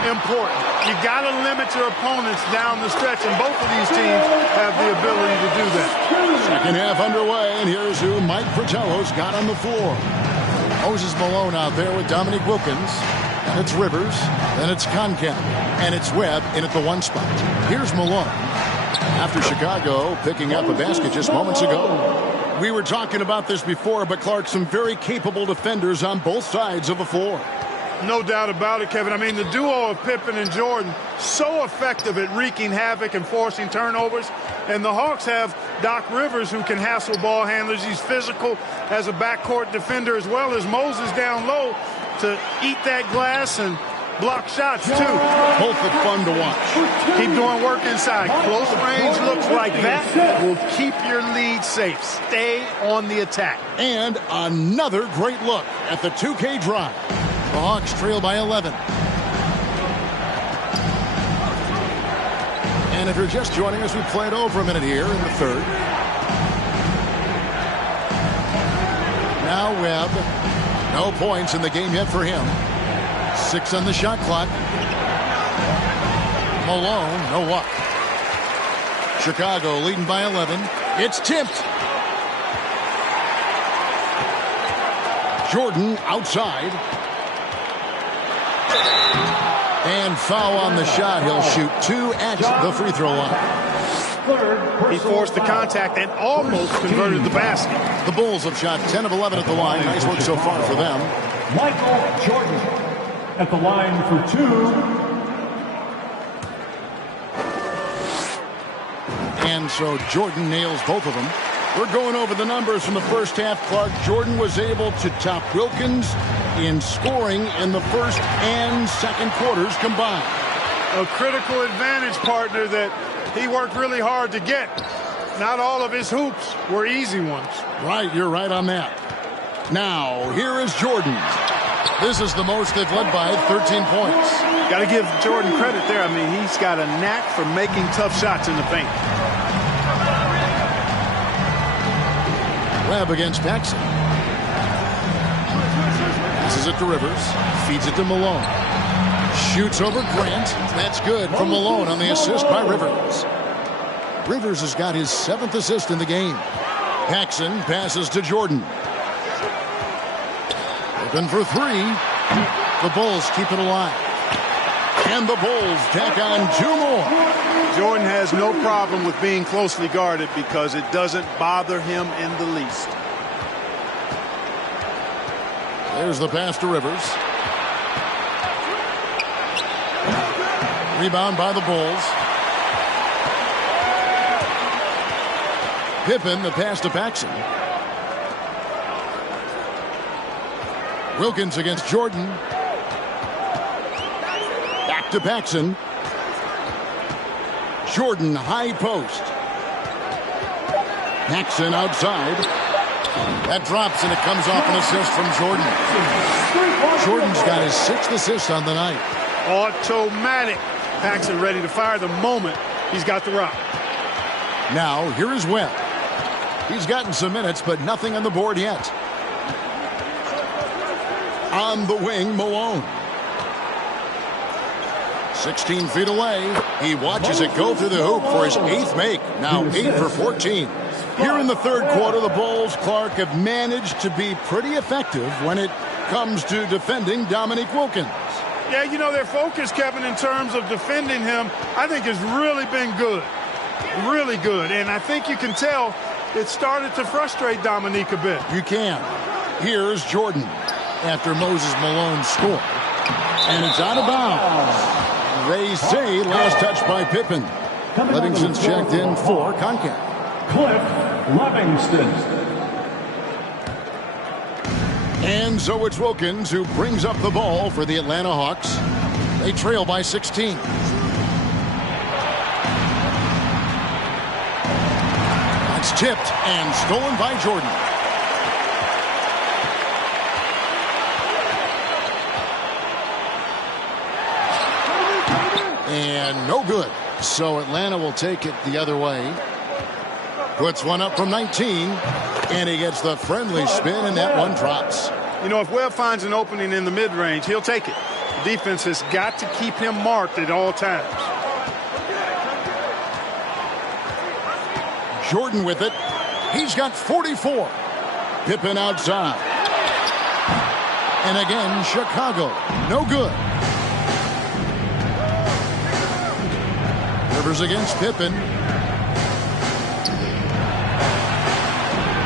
important. You got to limit your opponents down the stretch, and both of these teams have the ability to do that. Second half underway, and here's who Mike Fratello's got on the floor. Moses Malone out there with Dominique Wilkins. And it's Rivers. Then it's Concat. And it's Webb in at the 1 spot. Here's Malone. After Chicago picking up a basket just moments ago. We were talking about this before, but Clark, some very capable defenders on both sides of the floor. No doubt about it, Kevin. I mean, the duo of Pippen and Jordan, so effective at wreaking havoc and forcing turnovers. And the Hawks have Doc Rivers, who can hassle ball handlers. He's physical as a backcourt defender, as well as Moses down low to eat that glass and block shots, too. Both are fun to watch. Keep doing work inside. Close range looks like that will keep your lead safe. Stay on the attack. And another great look at the 2K drive. The Hawks trail by 11. And if you're just joining us, we played over a minute here in the third. Now Webb. No points in the game yet for him. 6 on the shot clock. Malone, no luck. Chicago leading by 11. It's tipped. Jordan outside. And foul on the shot. He'll shoot 2 at the free throw line. He forced the contact and almost converted the basket. The Bulls have shot 10 of 11 at the line. Nice work so far for them. Michael Jordan at the line for 2. And so Jordan nails both of them. We're going over the numbers from the first half. Clark, Jordan was able to top Wilkins in scoring in the first and second quarters combined. A critical advantage, partner, that he worked really hard to get. Not all of his hoops were easy ones. Right, you're right on that. Now, here is Jordan. This is the most they've led by, 13 points. Got to give Jordan credit there. I mean, he's got a knack for making tough shots in the paint. Webb against Paxson. Passes it to Rivers. Feeds it to Malone. Shoots over Grant. That's good from Malone on the assist by Rivers. Rivers has got his 7th assist in the game. Paxson passes to Jordan. Open for 3. The Bulls keep it alive. And the Bulls tack on 2 more. Jordan has no problem with being closely guarded because it doesn't bother him in the least. There's the pass to Rivers. Rebound by the Bulls. Pippen, the pass to Paxson. Wilkins against Jordan. Back to Paxson. Jordan, high post. Paxson outside. That drops and it comes off an assist from Jordan. Jordan's got his 6th assist on the night. Automatic. Paxson ready to fire the moment he's got the rock. Now, here is Webb. He's gotten some minutes, but nothing on the board yet. On the wing, Malone. 16 feet away. He watches it go through the hoop for his 8th make. Now 8 for 14. Here in the third quarter, the Bulls, Clark, have managed to be pretty effective when it comes to defending Dominique Wilkins. Yeah, you know, their focus, Kevin, in terms of defending him, I think has really been good. Really good. And I think you can tell it started to frustrate Dominique a bit. You can. Here's Jordan after Moses Malone scored. And it's out of bounds. They say last touch by Pippen. Livingston's checked in for Concacaf. Cliff Livingston. And so it's Wilkins who brings up the ball for the Atlanta Hawks. They trail by 16. It's tipped and stolen by Jordan. And no good. So Atlanta will take it the other way. Puts one up from 19. And he gets the friendly spin, and that one drops. You know, if Webb finds an opening in the mid-range, he'll take it. The defense has got to keep him marked at all times. Jordan with it. He's got 44. Pippen outside. And again, Chicago. No good. Rivers against Pippen.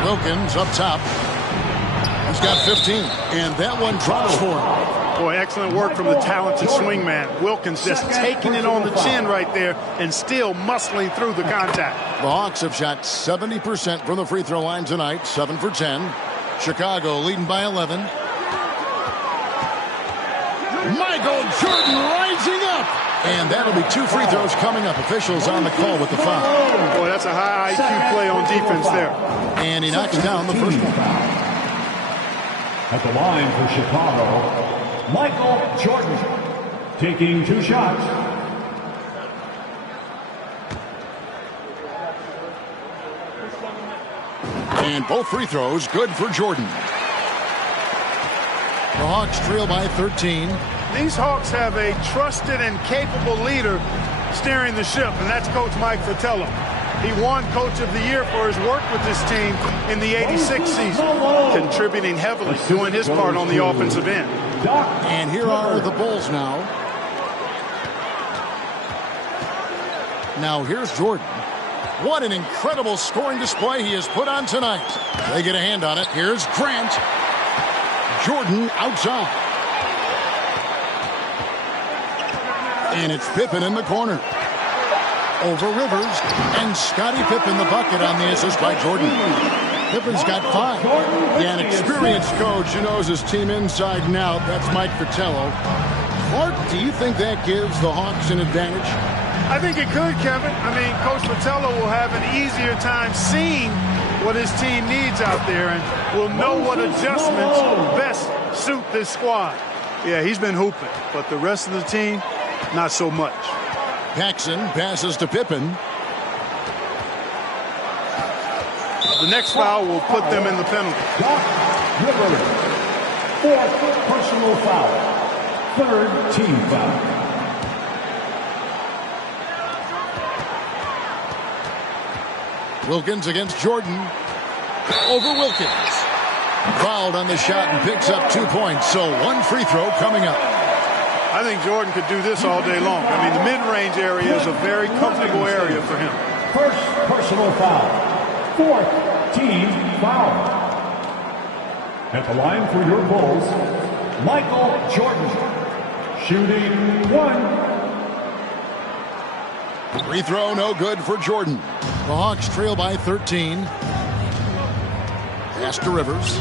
Wilkins up top. He's got 15. And that one drops for him. Boy, excellent work from the talented swingman. Wilkins just taking it on the chin right there and still muscling through the contact. The Hawks have shot 70% from the free throw line tonight, 7 for 10. Chicago leading by 11. Michael Jordan rising up. And that'll be 2 free throws coming up. Officials on the call with the foul. Boy, that's a high IQ play on defense there. And he knocks down the first one. At the line for Chicago, Michael Jordan taking 2 shots. And both free throws good for Jordan. The Hawks trail by 13. these Hawks have a trusted and capable leader steering the ship, and that's Coach Mike Fratello. He won Coach of the Year for his work with this team in the '86 season, contributing heavily, doing his part on the offensive end. And here are the Bulls now. Now here's Jordan. What an incredible scoring display he has put on tonight. They get a hand on it. Here's Grant. Jordan outside. And it's Pippen in the corner. Over Rivers. And Scottie Pippen the bucket on the assist by Jordan. Pippen's got 5. Yeah, an experienced coach who knows his team inside and out. That's Mike Fratello. Clark, do you think that gives the Hawks an advantage? I think it could, Kevin. I mean, Coach Fratello will have an easier time seeing what his team needs out there and will know what adjustments best suit this squad. Yeah, he's been hooping, but the rest of the team, not so much. Paxson passes to Pippen. The next foul will put them in the penalty. Rivers, 4th personal foul, 3rd team foul. Wilkins against Jordan. Over Wilkins. Fouled on the shot and picks up 2 points. So 1 free throw coming up. I think Jordan could do this all day long. I mean, the mid-range area is a very comfortable area for him. 1st personal foul. 4th team foul. At the line for your Bulls, Michael Jordan. Shooting 1. Free throw no good for Jordan. The Hawks trail by 13. Pass to Rivers.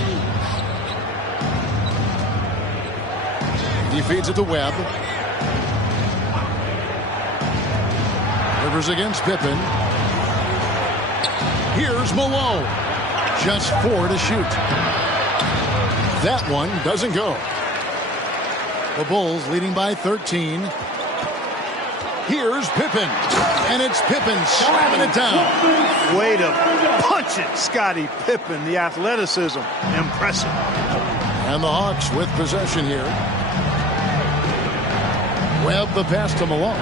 He feeds it to Webb. Rivers against Pippen. Here's Malone. Just 4 to shoot. That one doesn't go. The Bulls leading by 13. Here's Pippen. And it's Pippen slamming it down. Way to punch it, Scottie Pippen. The athleticism, impressive. And the Hawks with possession here. Webb the pass to Malone.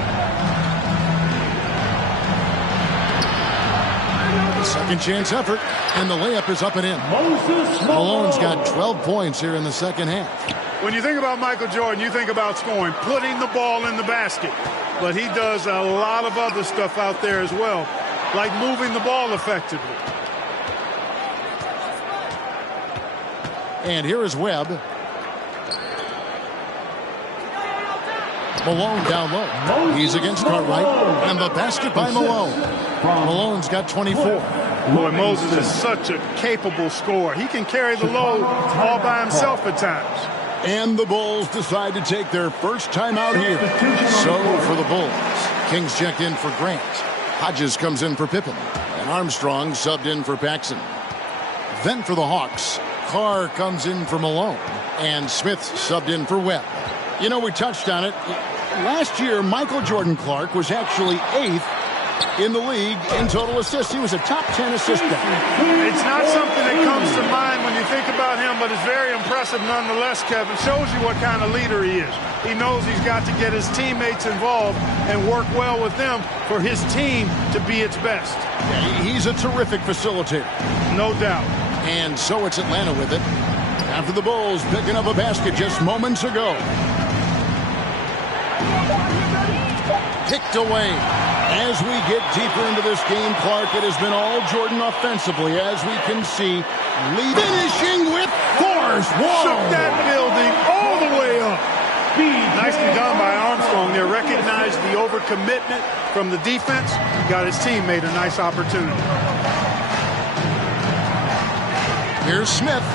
Second chance effort. And the layup is up and in. Malone's got 12 points here in the second half. When you think about Michael Jordan, you think about scoring, putting the ball in the basket. But he does a lot of other stuff out there as well, like moving the ball effectively. And here is Webb. Malone down low. He's against Cartwright. And the basket by Malone. Malone's got 24. Boy, Moses is such a capable scorer. He can carry the load all by himself at times. And the Bulls decide to take their first time out here. So for the Bulls, Kings checked in for Grant. Hodges comes in for Pippen. And Armstrong subbed in for Paxson. Then for the Hawks, Carr comes in for Malone. And Smith subbed in for Webb. You know, we touched on it. Last year, Michael Jordan Clark was actually 8th in the league in total assists. He was a top 10 assist guy. It's not something that comes to mind when you think about him, but it's very impressive nonetheless, Kevin. Shows you what kind of leader he is. He knows he's got to get his teammates involved and work well with them for his team to be its best. Yeah, he's a terrific facilitator. No doubt. And so it's Atlanta with it. After the Bulls picking up a basket just moments ago. Kicked away. As we get deeper into this game, Clark, it has been all Jordan offensively, as we can see. Finishing with force. Shook that building all the way up. Nicely done by Armstrong there. Recognized the overcommitment from the defense. Got his teammate a nice opportunity. Here's Smith.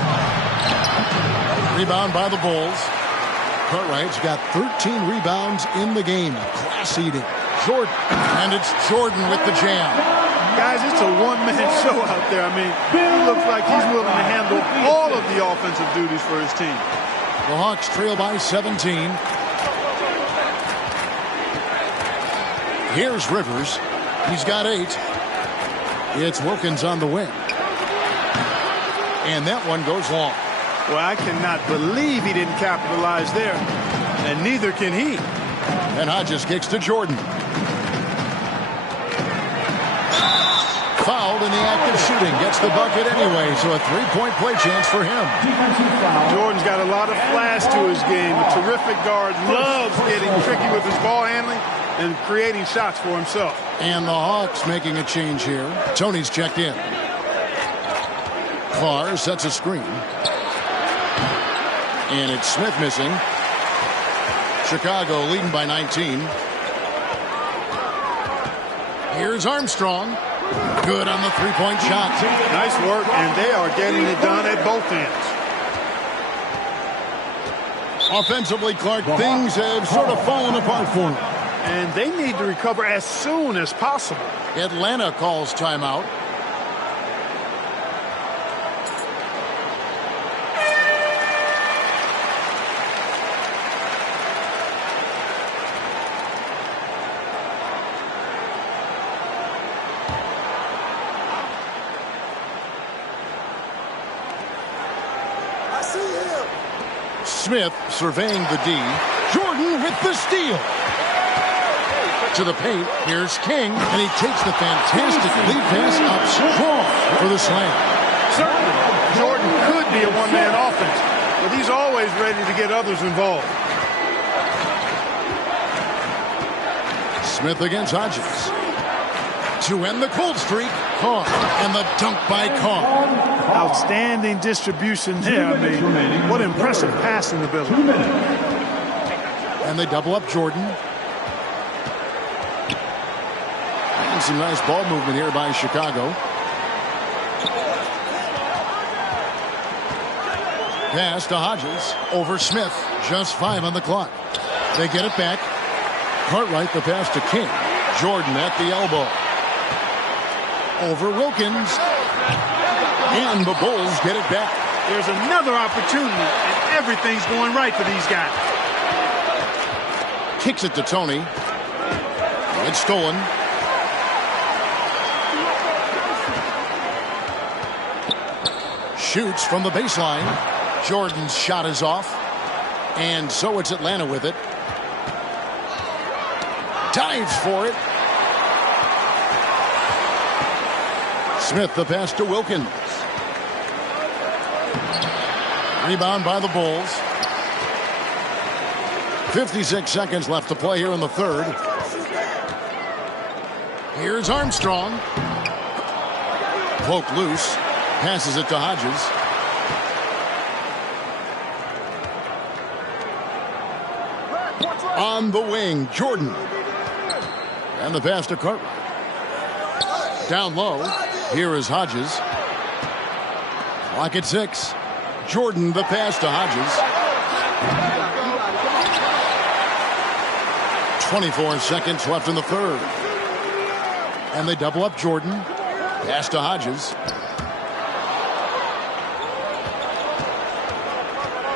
Rebound by the Bulls. Cartwright's got 13 rebounds in the game. Class eating. Jordan. And it's Jordan with the jam. Guys, it's a one-man show out there. I mean, he looks like he's willing to handle all of the offensive duties for his team. The Hawks trail by 17. Here's Rivers. He's got 8. It's Wilkins on the wing. And that one goes long. Well, I cannot believe he didn't capitalize there. And neither can he. And Hodges kicks to Jordan. Fouled in the act of shooting. Gets the bucket anyway, so a three-point play chance for him. Jordan's got a lot of flash to his game. A terrific guard. Loves getting tricky with his ball handling and creating shots for himself. And the Hawks making a change here. Tony's checked in. Carr sets a screen. And it's Smith missing. Chicago leading by 19. Here's Armstrong. Good on the three-point shot. Nice work, and they are getting it done at both ends. Offensively, Clark, things have sort of fallen apart for him. And they need to recover as soon as possible. Atlanta calls timeout. Smith surveying the D. Jordan with the steal. To the paint. Here's King. And he takes the fantastic lead pass up strong for the slam. Certainly, Jordan could be a one-man offense, but he's always ready to get others involved. Smith against Hodges. To end the cold streak, Carr. And the dunk by Carr. Outstanding distribution there. I mean, what impressive passing ability. And they double up Jordan. And some nice ball movement here by Chicago. Pass to Hodges. Over Smith. Just 5 on the clock. They get it back. Cartwright the pass to King. Jordan at the elbow. Over Wilkins. And the Bulls get it back. There's another opportunity, and everything's going right for these guys. Kicks it to Tony. It's stolen. Shoots from the baseline. Jordan's shot is off. And so it's Atlanta with it. Dives for it. Smith the pass to Wilkins. Rebound by the Bulls. 56 seconds left to play here in the third. Here's Armstrong. Poked loose. Passes it to Hodges. On the wing, Jordan. And the pass to Cartwright. Down low. Here is Hodges. Clock at 6. Jordan the pass to Hodges. 24 seconds left in the third. And they double up Jordan. Pass to Hodges.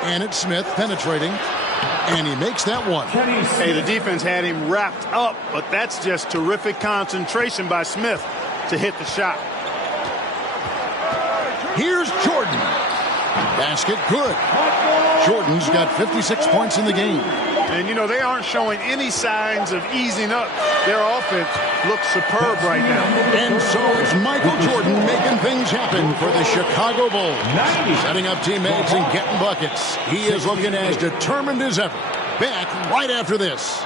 And it's Smith penetrating. And he makes that one. Hey, the defense had him wrapped up, but that's just terrific concentration by Smith to hit the shot. Here's Jordan. Basket good. Jordan's got 56 points in the game. And, you know, they aren't showing any signs of easing up. Their offense looks superb right now. And so it's Michael Jordan making things happen for the Chicago Bulls. Setting up teammates and getting buckets. He is looking as determined as ever. Back right after this.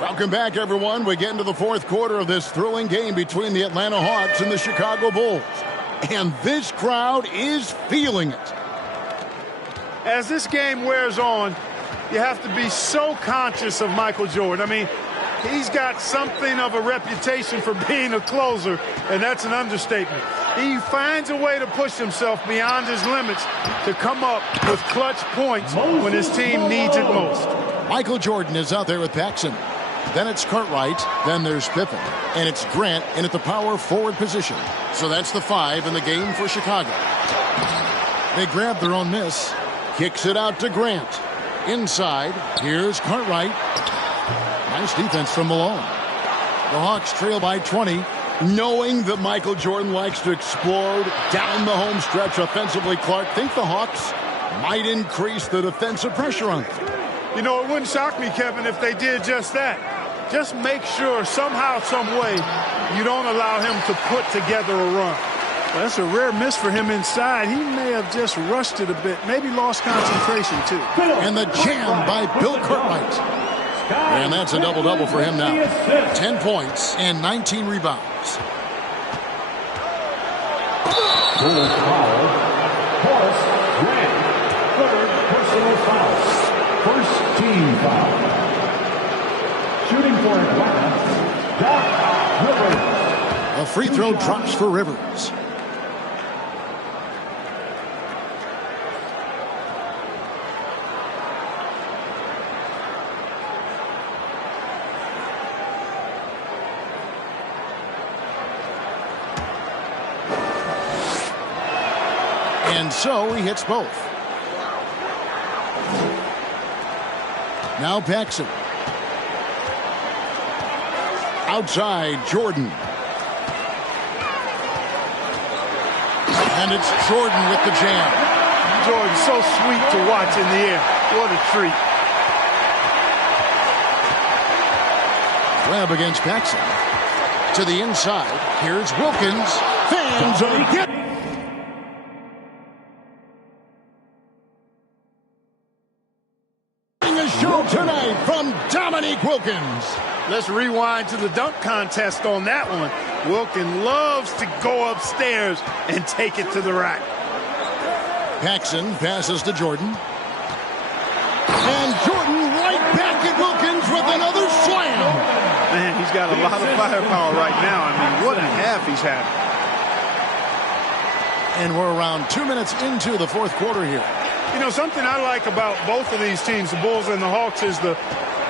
Welcome back, everyone. We get into the fourth quarter of this thrilling game between the Atlanta Hawks and the Chicago Bulls. And this crowd is feeling it. As this game wears on, you have to be so conscious of Michael Jordan. I mean, he's got something of a reputation for being a closer, and that's an understatement. He finds a way to push himself beyond his limits to come up with clutch points when his team needs it most. Michael Jordan is out there with Paxson. Then it's Cartwright. Then there's Pippen. And it's Grant in at the power forward position. So that's the 5 in the game for Chicago. They grab their own miss. Kicks it out to Grant. Inside. Here's Cartwright. Nice defense from Malone. The Hawks trail by 20. Knowing that Michael Jordan likes to explode down the home stretch offensively, Clark, think the Hawks might increase the defensive pressure on them. You know, it wouldn't shock me, Kevin, if they did just that. Just make sure somehow, some way, you don't allow him to put together a run. Well, that's a rare miss for him inside. He may have just rushed it a bit, maybe lost concentration too. And the jam by Bill Cartwright. And that's a double-double for him now. 10 points and 19 rebounds. Full foul. Horace Grant. Third personal foul. First team foul. Shooting for Atlanta, Doc Rivers. A free throw drops for Rivers. And so he hits both. Now Paxson. Outside, Jordan. And it's Jordan with the jam. Jordan, so sweet to watch in the air. What a treat. Webb against Paxson. To the inside. Here's Wilkins. Fans are getting. A show tonight from Dominique Wilkins. Let's rewind to the dunk contest on that one. Wilkins loves to go upstairs and take it to the rack. Paxson passes to Jordan. And Jordan right back at Wilkins with another slam. Man, he's got a lot of firepower right now. I mean, what a half he's had. And we're around 2 minutes into the fourth quarter here. You know, something I like about both of these teams, the Bulls and the Hawks, is the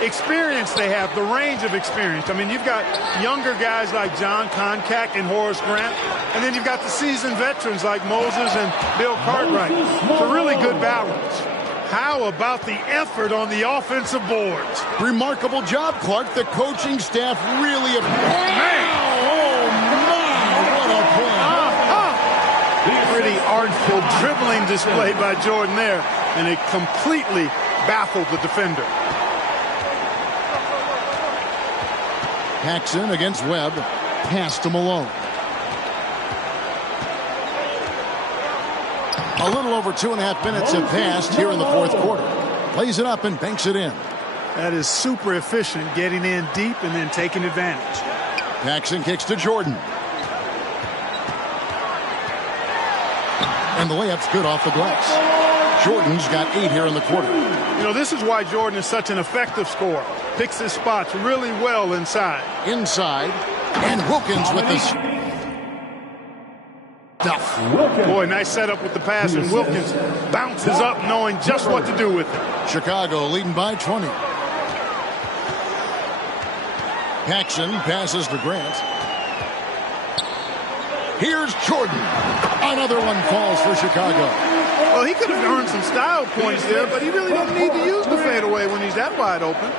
experience they have, the range of experience. I mean, you've got younger guys like John Koncak and Horace Grant, and then you've got the seasoned veterans like Moses and Bill Cartwright. It's a really good balance. How about the effort on the offensive boards? Remarkable job, Clark. The coaching staff really... Oh, man! Oh, my! What a play! Pretty artful dribbling display by Jordan there, and it completely baffled the defender. Paxson against Webb. Pass to Malone. A little over 2.5 minutes have passed here in the fourth quarter. Plays it up and banks it in. That is super efficient, getting in deep and then taking advantage. Paxson kicks to Jordan. And the layup's good off the glass. Jordan's got 8 here in the quarter. You know, this is why Jordan is such an effective scorer. Picks his spots really well inside. Inside. And Wilkins with the stuff. Boy, nice setup with the pass, and Wilkins bounces up knowing just what to do with it. Chicago leading by 20. Paxson passes to Grant. Here's Jordan. Another one falls for Chicago. Well, he could have earned some style points there, but he really doesn't need to use the fadeaway when he's that wide open.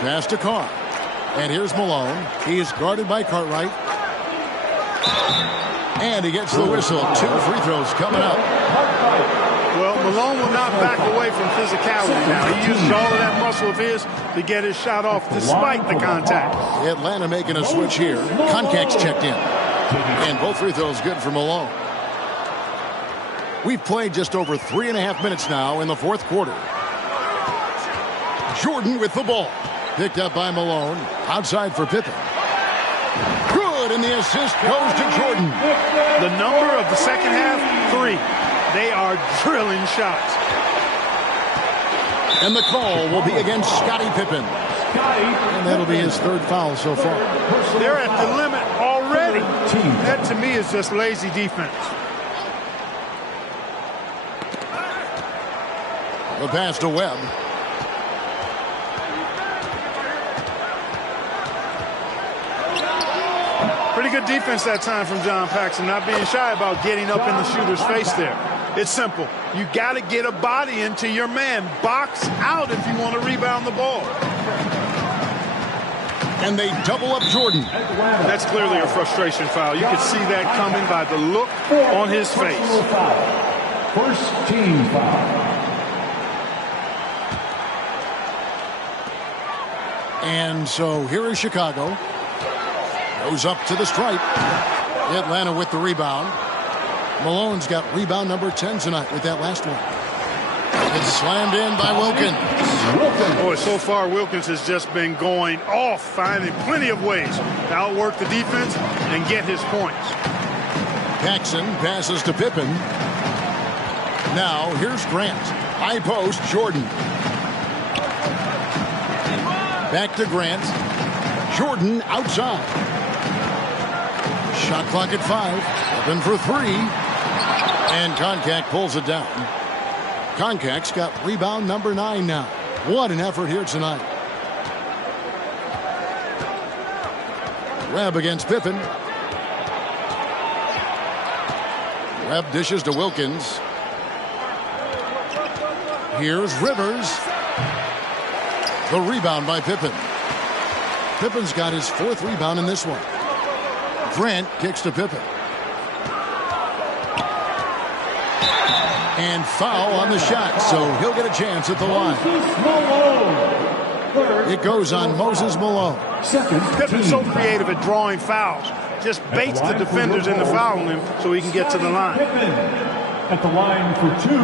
Pass to Carr. And here's Malone. He is guarded by Cartwright. And he gets the whistle. 2 free throws coming up. Well, Malone will not back away from physicality now. He uses all of that muscle of his to get his shot off despite the contact. Atlanta making a switch here. Koncak's checked in. And both free throws good for Malone. We've played just over 3.5 minutes now in the fourth quarter. Jordan with the ball. Picked up by Malone. Outside for Pippen. Good, and the assist goes to Jordan. The number of the second half, 3. They are drilling shots. And the call will be against Scottie Pippen. And that'll be his 3rd foul so far. They're at the limit already. That, to me, is just lazy defense. The pass to Webb. Pretty good defense that time from John Paxson, not being shy about getting up in the shooter's face there. It's simple. You got to get a body into your man. Box out if you want to rebound the ball. And they double up Jordan. That's clearly a frustration foul. You could see that coming by the look on his face. First team foul. And so here is Chicago. Goes up to the stripe. Atlanta with the rebound. Malone's got rebound number 10 tonight with that last one. It's slammed in by Wilkins. Boy, so far Wilkins has just been going off, finding plenty of ways to outwork the defense and get his points. Paxson passes to Pippen. Now here's Grant. High post, Jordan. Back to Grant. Jordan outside. Shot clock at 5. Open for 3. And Koncak pulls it down. Koncak's got rebound number 9 now. What an effort here tonight. Webb against Pippen. Webb dishes to Wilkins. Here's Rivers. The rebound by Pippen. Pippen's got his 4th rebound in this one. Grant kicks to Pippen. And foul on the shot, so he'll get a chance at the line. It goes on Moses Malone. Pippen's so creative at drawing fouls. Just baits the defenders into fouling him so he can get to the line. At the line for 2.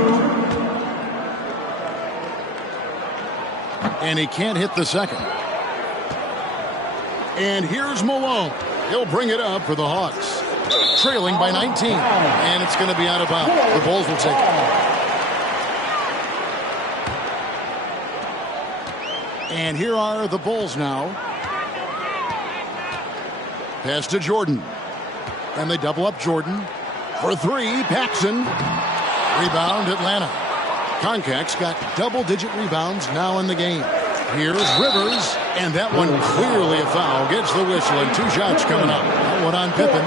And he can't hit the second. And here's Malone. He'll bring it up for the Hawks. Trailing by 19. And it's going to be out of bounds. The Bulls will take it. And here are the Bulls now. Pass to Jordan. And they double up Jordan. For 3, Paxson. Rebound, Atlanta. Koncak's got double-digit rebounds now in the game. Here's Rivers. And that one clearly a foul. Gets the whistle and 2 shots coming up. That one on Pippen.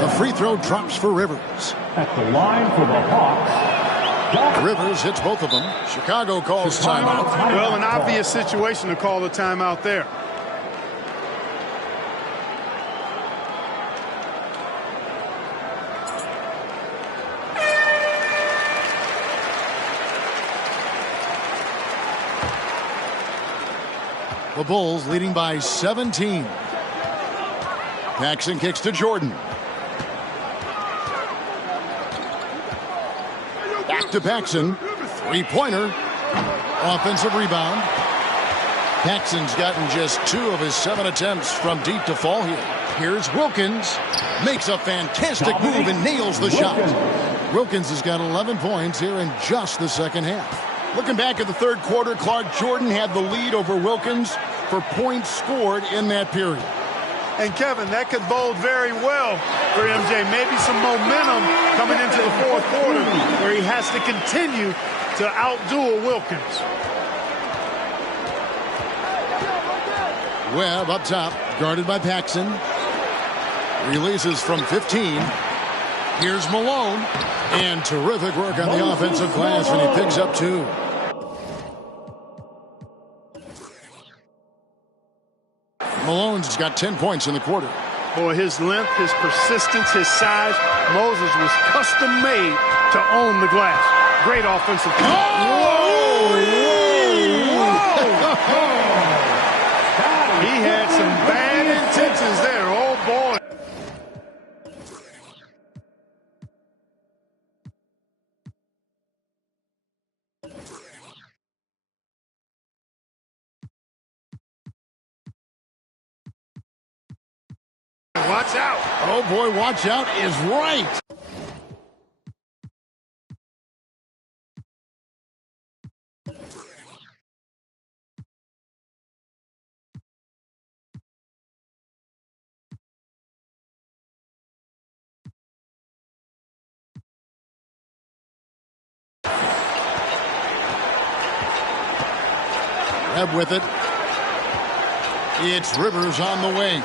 The free throw drops for Rivers. At the line for the Hawks. Rivers hits both of them. Chicago calls timeout. Well, an obvious situation to call a timeout there. The Bulls leading by 17. Paxson kicks to Jordan. Back to Paxson. 3-pointer. Offensive rebound. Paxson's gotten just 2 of his 7 attempts from deep to fall here. Here's Wilkins. Makes a fantastic move and nails the shot. Wilkins has got 11 points here in just the second half. Looking back at the third quarter, Clark, Jordan had the lead over Wilkins for points scored in that period. And Kevin, that could bode very well for MJ. Maybe some momentum coming into the fourth quarter where he has to continue to outduel Wilkins. Webb up top, guarded by Paxson. Releases from 15. Here's Malone. And terrific work on the offensive glass when he picks up 2. Malone's got 10 points in the quarter. Boy, his length, his persistence, his size. Moses was custom made to own the glass. Great offensive play. Whoa! He had some bad intentions there. Oh, boy. Watch out. Oh, boy, watch out is right. Webb with it. It's Rivers on the wing.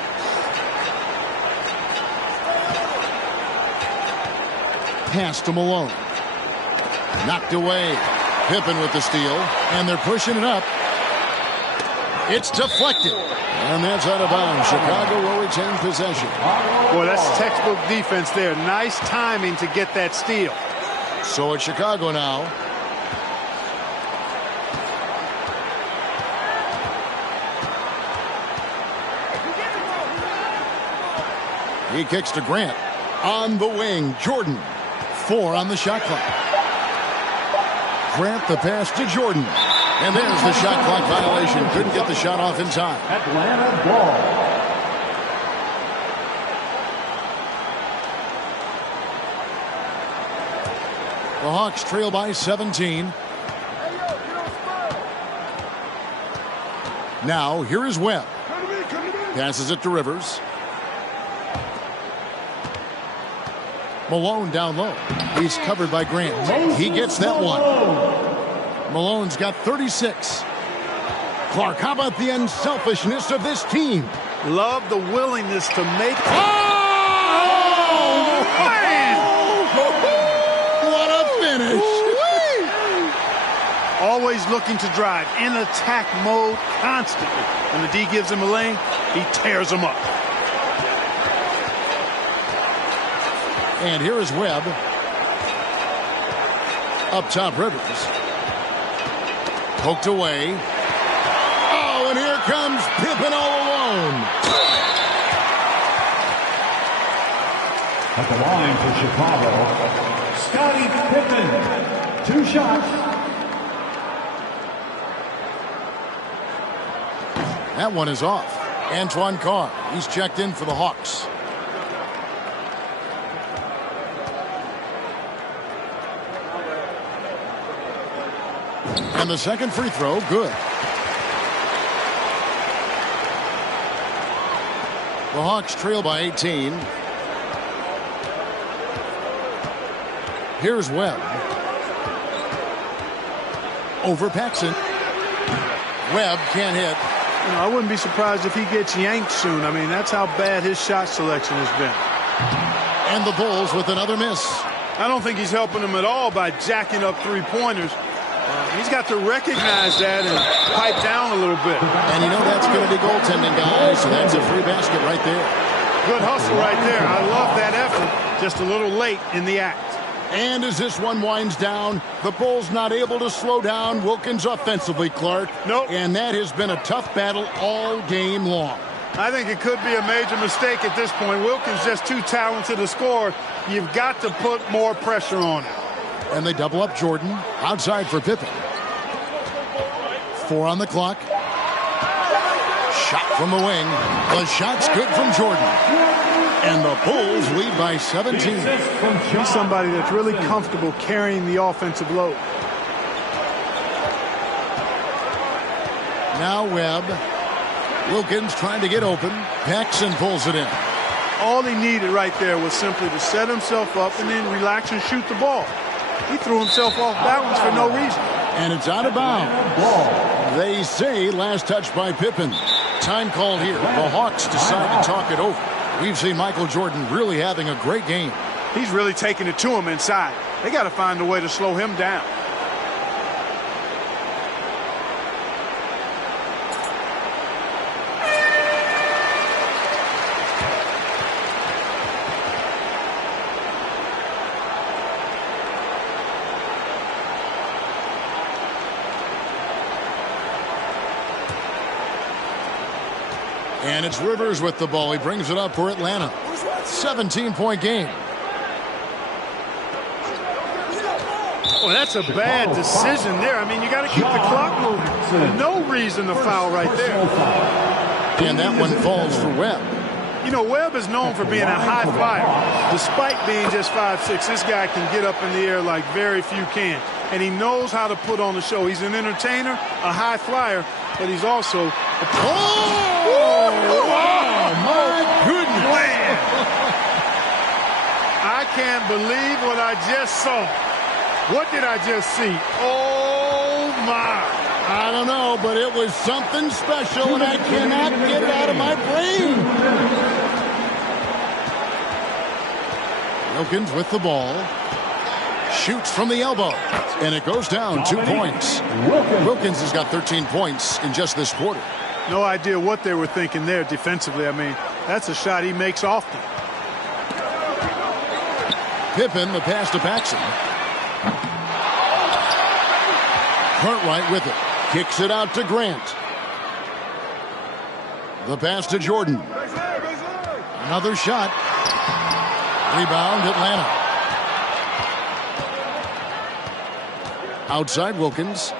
Pass to Malone. Knocked away. Pippen with the steal. And they're pushing it up. It's deflected. And that's out of bounds. Chicago will retain possession. Boy, that's textbook defense there. Nice timing to get that steal. So it's Chicago now. He kicks to Grant. On the wing, Jordan. 4 on the shot clock. Grant the pass to Jordan. And there's the shot clock violation. Couldn't get the shot off in time. Atlanta ball. The Hawks trail by 17. Now, here is Webb. Passes it to Rivers. Malone down low. He's covered by Grant. He gets that one. Malone's got 36. Clark, how about the unselfishness of this team? Love the willingness to make. Oh, man! What a finish! Always looking to drive in attack mode constantly. When the D gives him a lane, he tears them up. And here is Webb. Up top, Rivers. Poked away. Oh, and here comes Pippen all alone. At the line for Chicago, Scottie Pippen. 2 shots. That one is off. Antoine Carr. He's checked in for the Hawks. And the second free throw, good. The Hawks trail by 18. Here's Webb. Over Paxson. Webb can't hit. You know, I wouldn't be surprised if he gets yanked soon. I mean, that's how bad his shot selection has been. And the Bulls with another miss. I don't think he's helping them at all by jacking up 3-pointers. He's got to recognize that and pipe down a little bit. And you know that's going to be goaltending, guys. So that's a free basket right there. Good hustle right there. I love that effort. Just a little late in the act. And as this one winds down, the Bulls not able to slow down Wilkins offensively, Clark. Nope. And that has been a tough battle all game long. I think it could be a major mistake at this point. Wilkins just too talented to score. You've got to put more pressure on him. And they double up Jordan. Outside for Pippen. 4 on the clock. Shot from the wing. The shot's good from Jordan. And the Bulls lead by 17. He's somebody that's really comfortable carrying the offensive load. Now Webb. Wilkins trying to get open. Paxson pulls it in. All he needed right there was simply to set himself up and then relax and shoot the ball. He threw himself off balance for no reason. And it's out of bounds. They say last touch by Pippen. Time called here. The Hawks decide to talk it over. We've seen Michael Jordan really having a great game. He's really taking it to him inside. They got to find a way to slow him down. And it's Rivers with the ball. He brings it up for Atlanta. 17-point game. Well, that's a bad decision there. I mean, you got to keep the clock moving. No reason to foul right there. And that one falls for Webb. You know, Webb is known for being a high flyer. Despite being just 5'6", this guy can get up in the air like very few can. And he knows how to put on the show. He's an entertainer, a high flyer, but he's also Oh, my goodness. Man. I can't believe what I just saw. What did I just see? Oh, my. I don't know, but it was something special, and I cannot get it out of my brain. Wilkins with the ball. Shoots from the elbow. And it goes down 2 points. Wilkins has got 13 points in just this quarter. No idea what they were thinking there defensively. I mean, that's a shot he makes often. Pippen, the pass to Paxson. Cartwright with it. Kicks it out to Grant. The pass to Jordan. Another shot. Rebound, Atlanta. Outside Wilkins.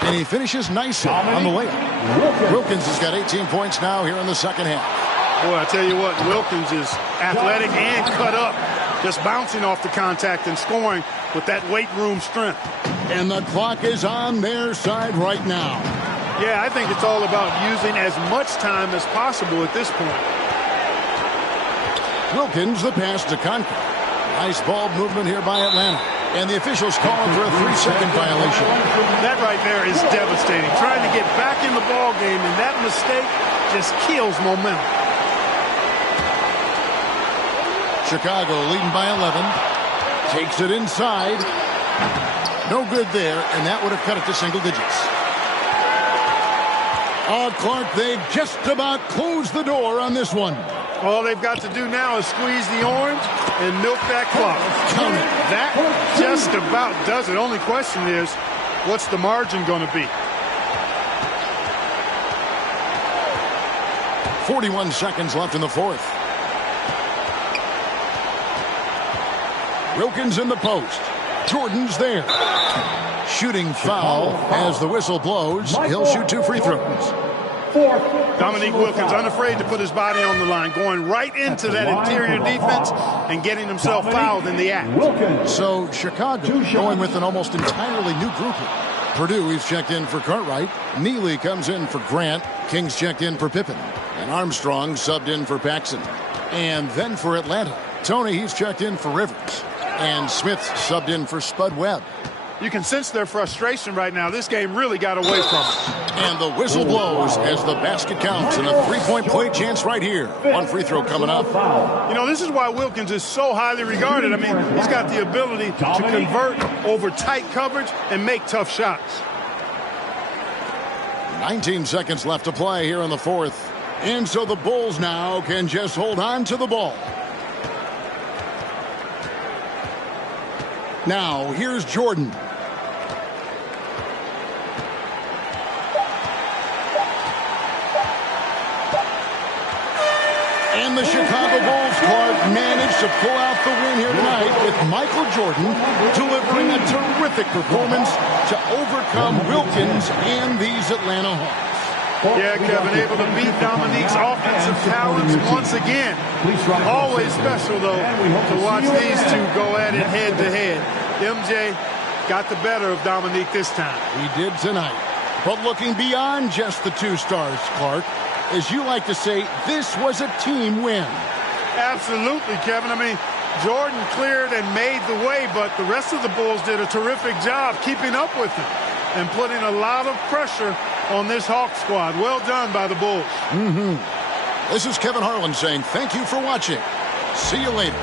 And he finishes nicely on the layup. Wilkins has got 18 points now here in the second half. Boy, I tell you what, Wilkins is athletic and cut up. Just bouncing off the contact and scoring with that weight room strength. And the clock is on their side right now. Yeah, I think it's all about using as much time as possible at this point. Wilkins, the pass to Conker. Nice ball movement here by Atlanta. And the officials calling for a 3-second violation. That right there is devastating. Trying to get back in the ball game, and that mistake just kills momentum. Chicago leading by 11. Takes it inside. No good there, and that would have cut it to single digits. Oh, Clark, they've just about closed the door on this one. All they've got to do now is squeeze the orange and milk that clock. Count it. That just about does it. Only question is, what's the margin going to be? 41 seconds left in the fourth. Wilkins in the post. Jordan's there. Shooting foul as the whistle blows. He'll shoot 2 free throws. Dominique Wilkins unafraid to put his body on the line, going right into that interior defense and getting himself fouled in the act. So Chicago going with an almost entirely new group here. Purdue, he's checked in for Cartwright. Neely comes in for Grant. King's checked in for Pippen. And Armstrong subbed in for Paxson. And then for Atlanta, Tony, he's checked in for Rivers. And Smith subbed in for Spud Webb. You can sense their frustration right now. This game really got away from them. And the whistle blows as the basket counts, and a three-point play chance right here. One free throw coming up. You know, this is why Wilkins is so highly regarded. I mean, he's got the ability to convert over tight coverage and make tough shots. 19 seconds left to play here in the fourth. And so the Bulls now can just hold on to the ball. Now, here's Jordan. And the Chicago Bulls, Clark, managed to pull out the win here tonight with Michael Jordan delivering a terrific performance to overcome Wilkins and these Atlanta Hawks. Yeah, Kevin, able to beat Dominique's offensive talents once again. Always special, though, to watch these two go at it head-to-head. MJ got the better of Dominique this time. He did tonight. But looking beyond just the two stars, Clark, as you like to say, this was a team win. Absolutely, Kevin. I mean, Jordan cleared and made the way, but the rest of the Bulls did a terrific job keeping up with him and putting a lot of pressure on this Hawk squad. Well done by the Bulls. This is Kevin Harlan saying thank you for watching. See you later.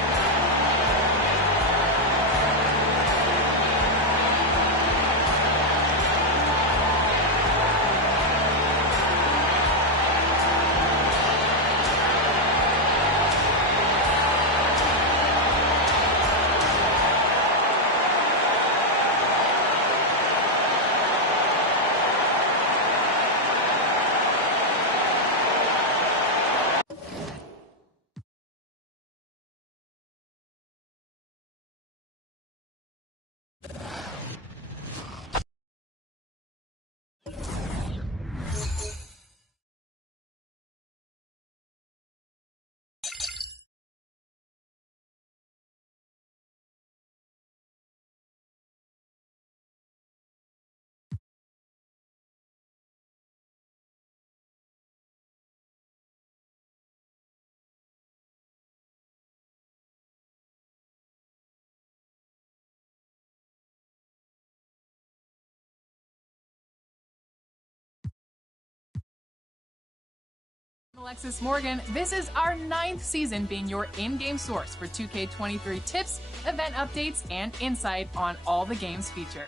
Alexis Morgan. This is our 9th season being your in-game source for 2K23 tips, event updates, and insight on all the games featured.